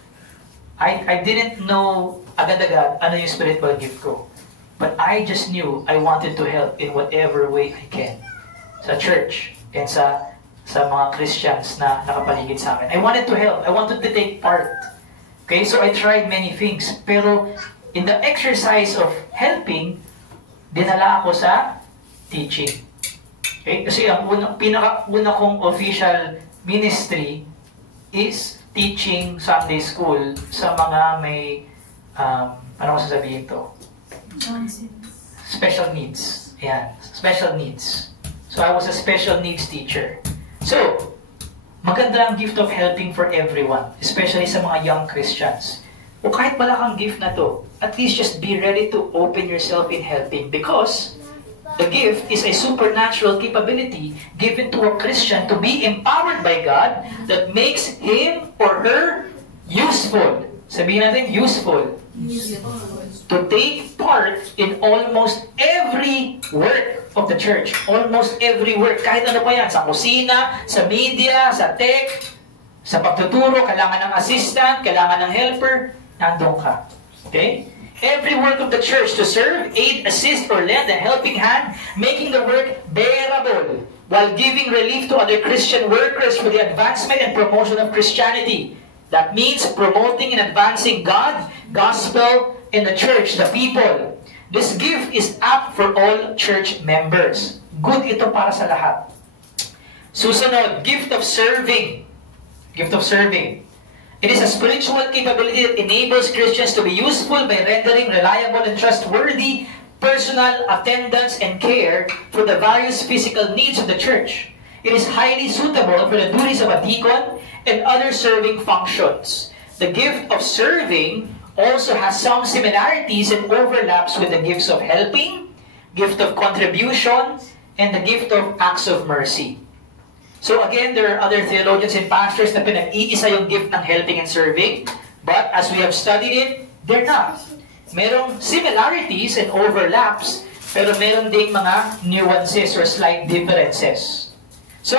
I didn't know agad-agad ano yung spiritual gift ko. But I just knew I wanted to help in whatever way I can. Sa church and sa mga Christians na nakapaligid sa akin. I wanted to help. I wanted to take part. Okay, so I tried many things. Pero in the exercise of helping, dinala ako sa teaching. Okay? Kasi ang pinaka-una kong official ministry is teaching Sunday school sa mga may, ano ko sasabihin to? Special needs. Ayan. Special needs. So I was a special needs teacher. So, maganda ang gift of helping for everyone, especially sa mga young Christians. O kahit wala kang gift na to, at least just be ready to open yourself in helping, because the gift is a supernatural capability given to a Christian to be empowered by God that makes him or her useful. Sabihin natin, useful. To take part in almost every work of the church. Almost every work. Kahit ano pa yan. Sa kusina, sa media, sa tech, sa pagtuturo, kailangan ng assistant, kailangan ng helper, nandun ka. Okay? Every work of the church to serve, aid, assist, or lend a helping hand, making the work bearable, while giving relief to other Christian workers for the advancement and promotion of Christianity. That means promoting and advancing God, gospel, and the church, the people. This gift is apt for all church members. Good ito para sa lahat. Susunod, gift of serving. Gift of serving. It is a spiritual capability that enables Christians to be useful by rendering reliable and trustworthy personal attendance and care for the various physical needs of the church. It is highly suitable for the duties of a deacon and other serving functions. The gift of serving also has some similarities and overlaps with the gifts of helping, gift of contribution, and the gift of acts of mercy. So again, there are other theologians and pastors na pinag-iisa yung gift ng helping and serving. But as we have studied it, they're not. Merong similarities and overlaps, pero meron ding mga nuances or slight differences. So,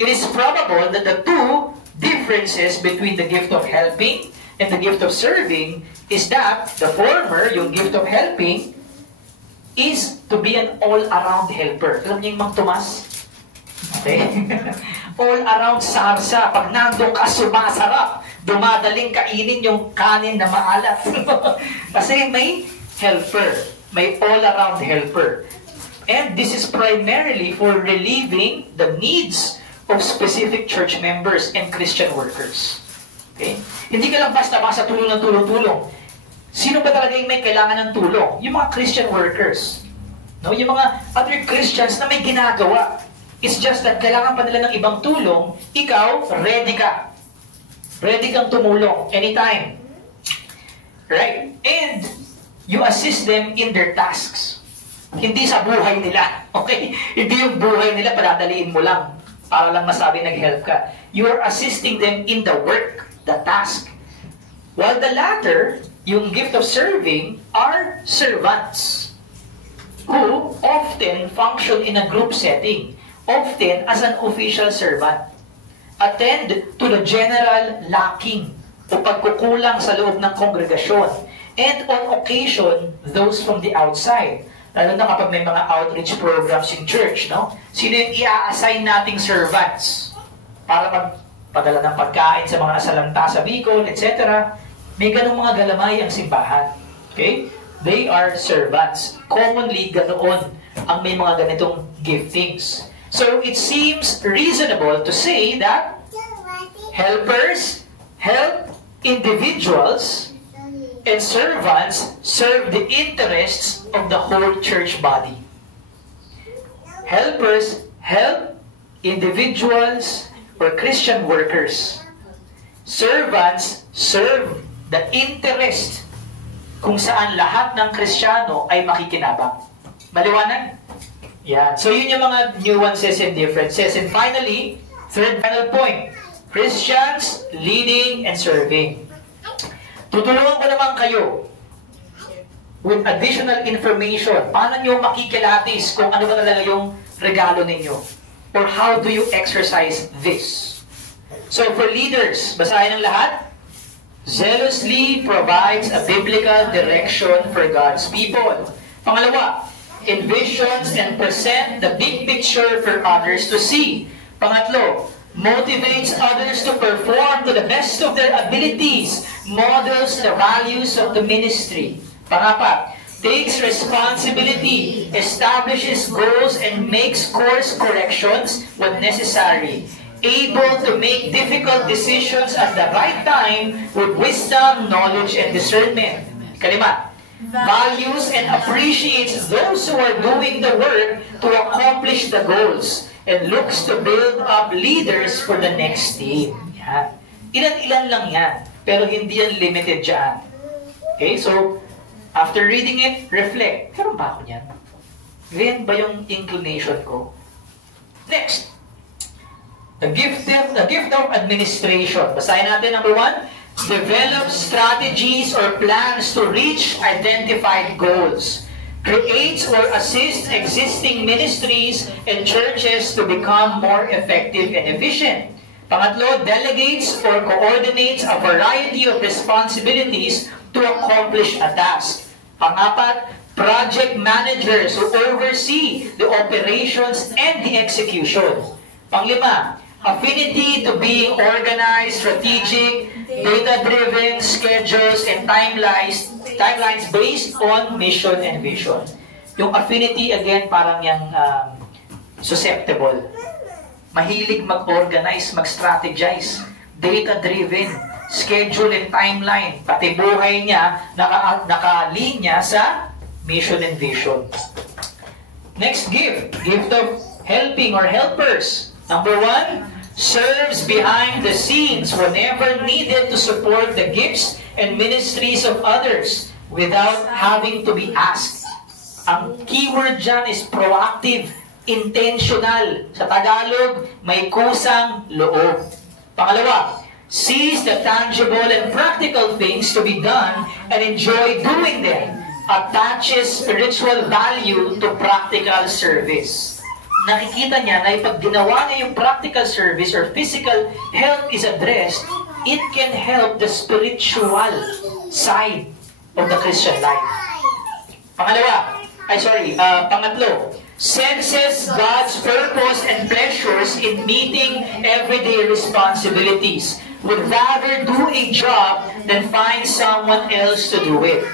it is probable that the two differences between the gift of helping and the gift of serving is that the former, yung gift of helping, is to be an all-around helper. Alam niyo yung Mang Tomas? Okay? All around sarsa. Pag nandun ka, sumasarap. Dumadaling kainin yung kanin na maalat. Kasi may helper. May all-around helper. And this is primarily for relieving the needs of specific church members and Christian workers. Okay? Hindi ka lang basta-basta tulong ng tulong-tulong. Sino ba talaga yung may kailangan ng tulong? Yung mga Christian workers. No? Yung mga other Christians na may ginagawa. It's just that kailangan pa nila ng ibang tulong, ikaw, ready ka. Ready kang tumulong anytime. Right? And you assist them in their tasks. Hindi sa buhay nila. Okay? Hindi yung buhay nila, padadaliin mo lang para lang masabi nag-help ka. You are assisting them in the work, the task. While the latter, yung gift of serving, are servants who often function in a group setting. Often as an official servant. Attend to the general lacking o pagkukulang sa loob ng kongregasyon. And on occasion, those from the outside. Lalo na kapag may mga outreach programs in church, no? Sino yung i-assign nating servants? Para magpadala ng pagkain sa mga asalanta sa Bicol, etc. May ganong mga galamay ang simbahan. Okay? They are servants. Commonly, ganoon ang may mga ganitong giftings. So, it seems reasonable to say that helpers help individuals and servants serve the interests of the whole church body. Helpers help individuals or Christian workers. Servants serve the interest kung saan lahat ng Kristiyano ay makikinabang. Maliwanag? Yan. So yun yung mga nuances and differences. And finally, third final point, Christians leading and serving. Tutulungan ko naman kayo with additional information. Paano nyo makikilatis kung ano ba talaga yung regalo ninyo? Or how do you exercise this? So for leaders, basahin ang lahat. Zealously provides a biblical direction for God's people. Pangalawa, envisions and present the big picture for others to see. Pangatlo, motivates others to perform to the best of their abilities, models the values of the ministry. Pangapat, takes responsibility, establishes goals, and makes course corrections when necessary. Able to make difficult decisions at the right time with wisdom, knowledge, and discernment. Kalima, values and appreciates those who are doing the work to accomplish the goals and looks to build up leaders for the next team. Yan. Ilan-ilan lang yan, pero hindi yan limited dyan. Okay, so after reading it, reflect. Meron ba ako yan? Ganyan ba yung inclination ko? Next, the gift of administration. Basahin natin, number 1, develop strategies or plans to reach identified goals. Creates or assists existing ministries and churches to become more effective and efficient. Pangatlo, delegates or coordinates a variety of responsibilities to accomplish a task. Pangapat, project managers who oversee the operations and the execution. Panglima, affinity to being organized, strategic, data-driven schedules and timelines based on mission and vision. Yung affinity, again, parang yung susceptible. Mahilig mag-organize, mag-strategize, data-driven, schedule and timeline. Pati buhay niya, nakalinya sa mission and vision. Next gift of helping or helpers. Number 1, serves behind the scenes whenever needed to support the gifts and ministries of others without having to be asked. Ang keyword dyan is proactive, intentional. Sa Tagalog, may kusang loob. Pangalawa, sees the tangible and practical things to be done and enjoy doing them. Attaches spiritual value to practical service. Nakikita niya na pag ginawa niya yung practical service or physical help is addressed, it can help the spiritual side of the Christian life. Pangatlo, senses God's purpose and pleasures in meeting everyday responsibilities. Would rather do a job than find someone else to do it.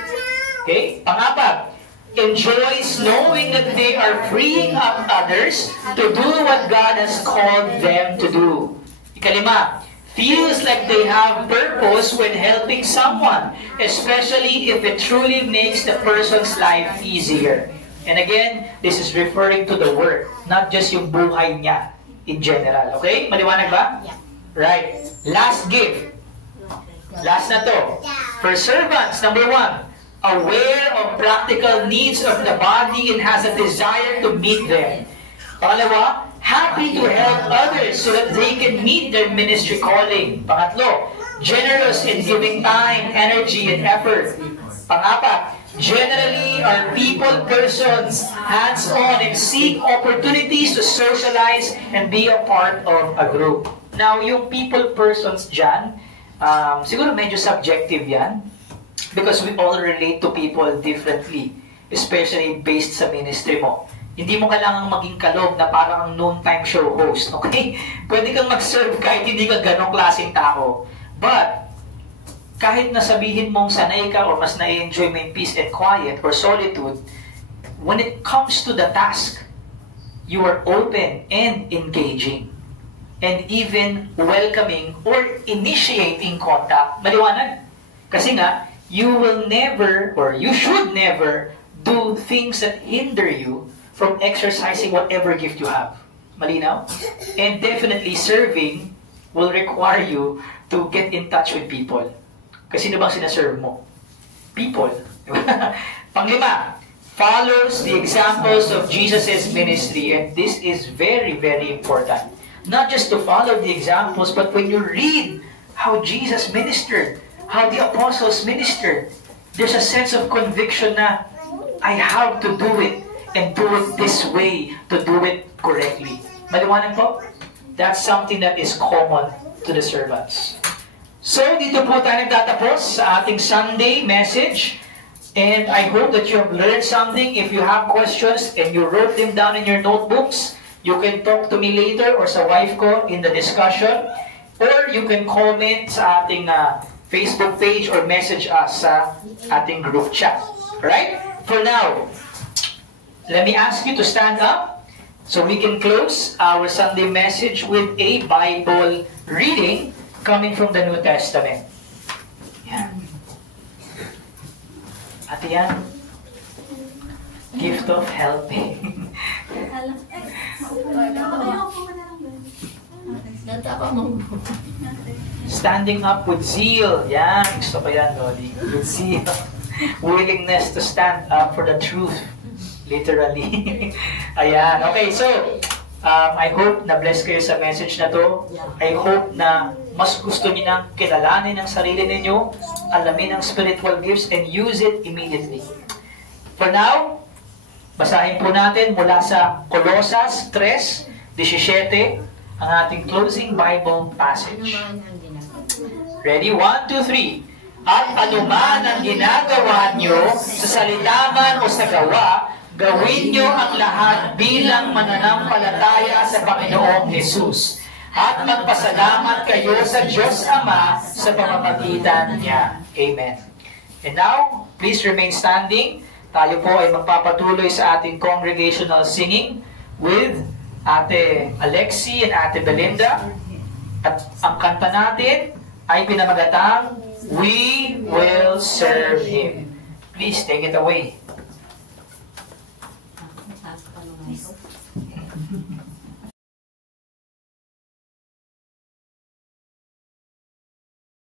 Okay? Pangapat, enjoys knowing that they are freeing up others to do what God has called them to do. Ikalima, feels like they have purpose when helping someone, especially if it truly makes the person's life easier. And again, this is referring to the work, not just yung buhay niya in general. Okay? Maliwanag ba? Yeah. Right. Last gift. Last na to. For servants, number 1, aware of practical needs of the body and has a desire to meet them. Pangalawa, happy to help others so that they can meet their ministry calling. Pangatlo, generous in giving time, energy, and effort. Pangapat, generally are people persons, hands-on, and seek opportunities to socialize and be a part of a group. Now, yung people persons dyan, siguro medyo subjective yan. Because we all relate to people differently, especially based sa ministry mo. Hindi mo kailangang maging kalog na parang noontime show host, okay? Pwede kang mag-serve kahit hindi ka ganong klaseng tao. But, kahit na sabihin mong sanay ka or mas na-enjoy mo yung peace and quiet or solitude, when it comes to the task, you are open and engaging and even welcoming or initiating contact. Maliwanag. Kasi nga, you will never or you should never do things that hinder you from exercising whatever gift you have. Malinaw? And definitely serving will require you to get in touch with people. Kasi sino bang sinaserve mo? People. Panglima, follows the examples of Jesus' ministry, and this is very, very important. Not just to follow the examples, but when you read how Jesus ministered, how the apostles ministered, there's a sense of conviction na I have to do it and do it this way to do it correctly. Maliwanag po? That's something that is common to the servants. So, dito po tayo nagtatapos sa ating Sunday message. And I hope that you have learned something. If you have questions and you wrote them down in your notebooks, you can talk to me later or sa wife ko in the discussion. Or you can comment sa ating Facebook page or message us sa ating group chat. Alright? For now, let me ask you to stand up so we can close our Sunday message with a Bible reading coming from the New Testament. Yan. At yan, gift of helping. Standing up with zeal. Yan, gusto ko yan, Lodi. With zeal. Willingness to stand up for the truth. Literally. Ayan. Okay, so, I hope na bless kayo sa message na to. I hope na mas gusto niyo nang kilalanin ang sarili ninyo, alamin ang spiritual gifts, and use it immediately. For now, basahin po natin mula sa Colosas 3:17 ang ating closing Bible passage. Ready? 1, 2, 3. At anuman ang ginagawa nyo sa salita man o sa gawa, gawin nyo ang lahat bilang mananampalataya sa Panginoong Jesus. At magpasalamat kayo sa Diyos Ama sa pamamagitan niya. Amen. And now, please remain standing. Tayo po ay magpapatuloy sa ating congregational singing with Ate Alexi and Ate Belinda. At ang kanta natin ay pinamagatang, We Will Serve Him. Please take it away.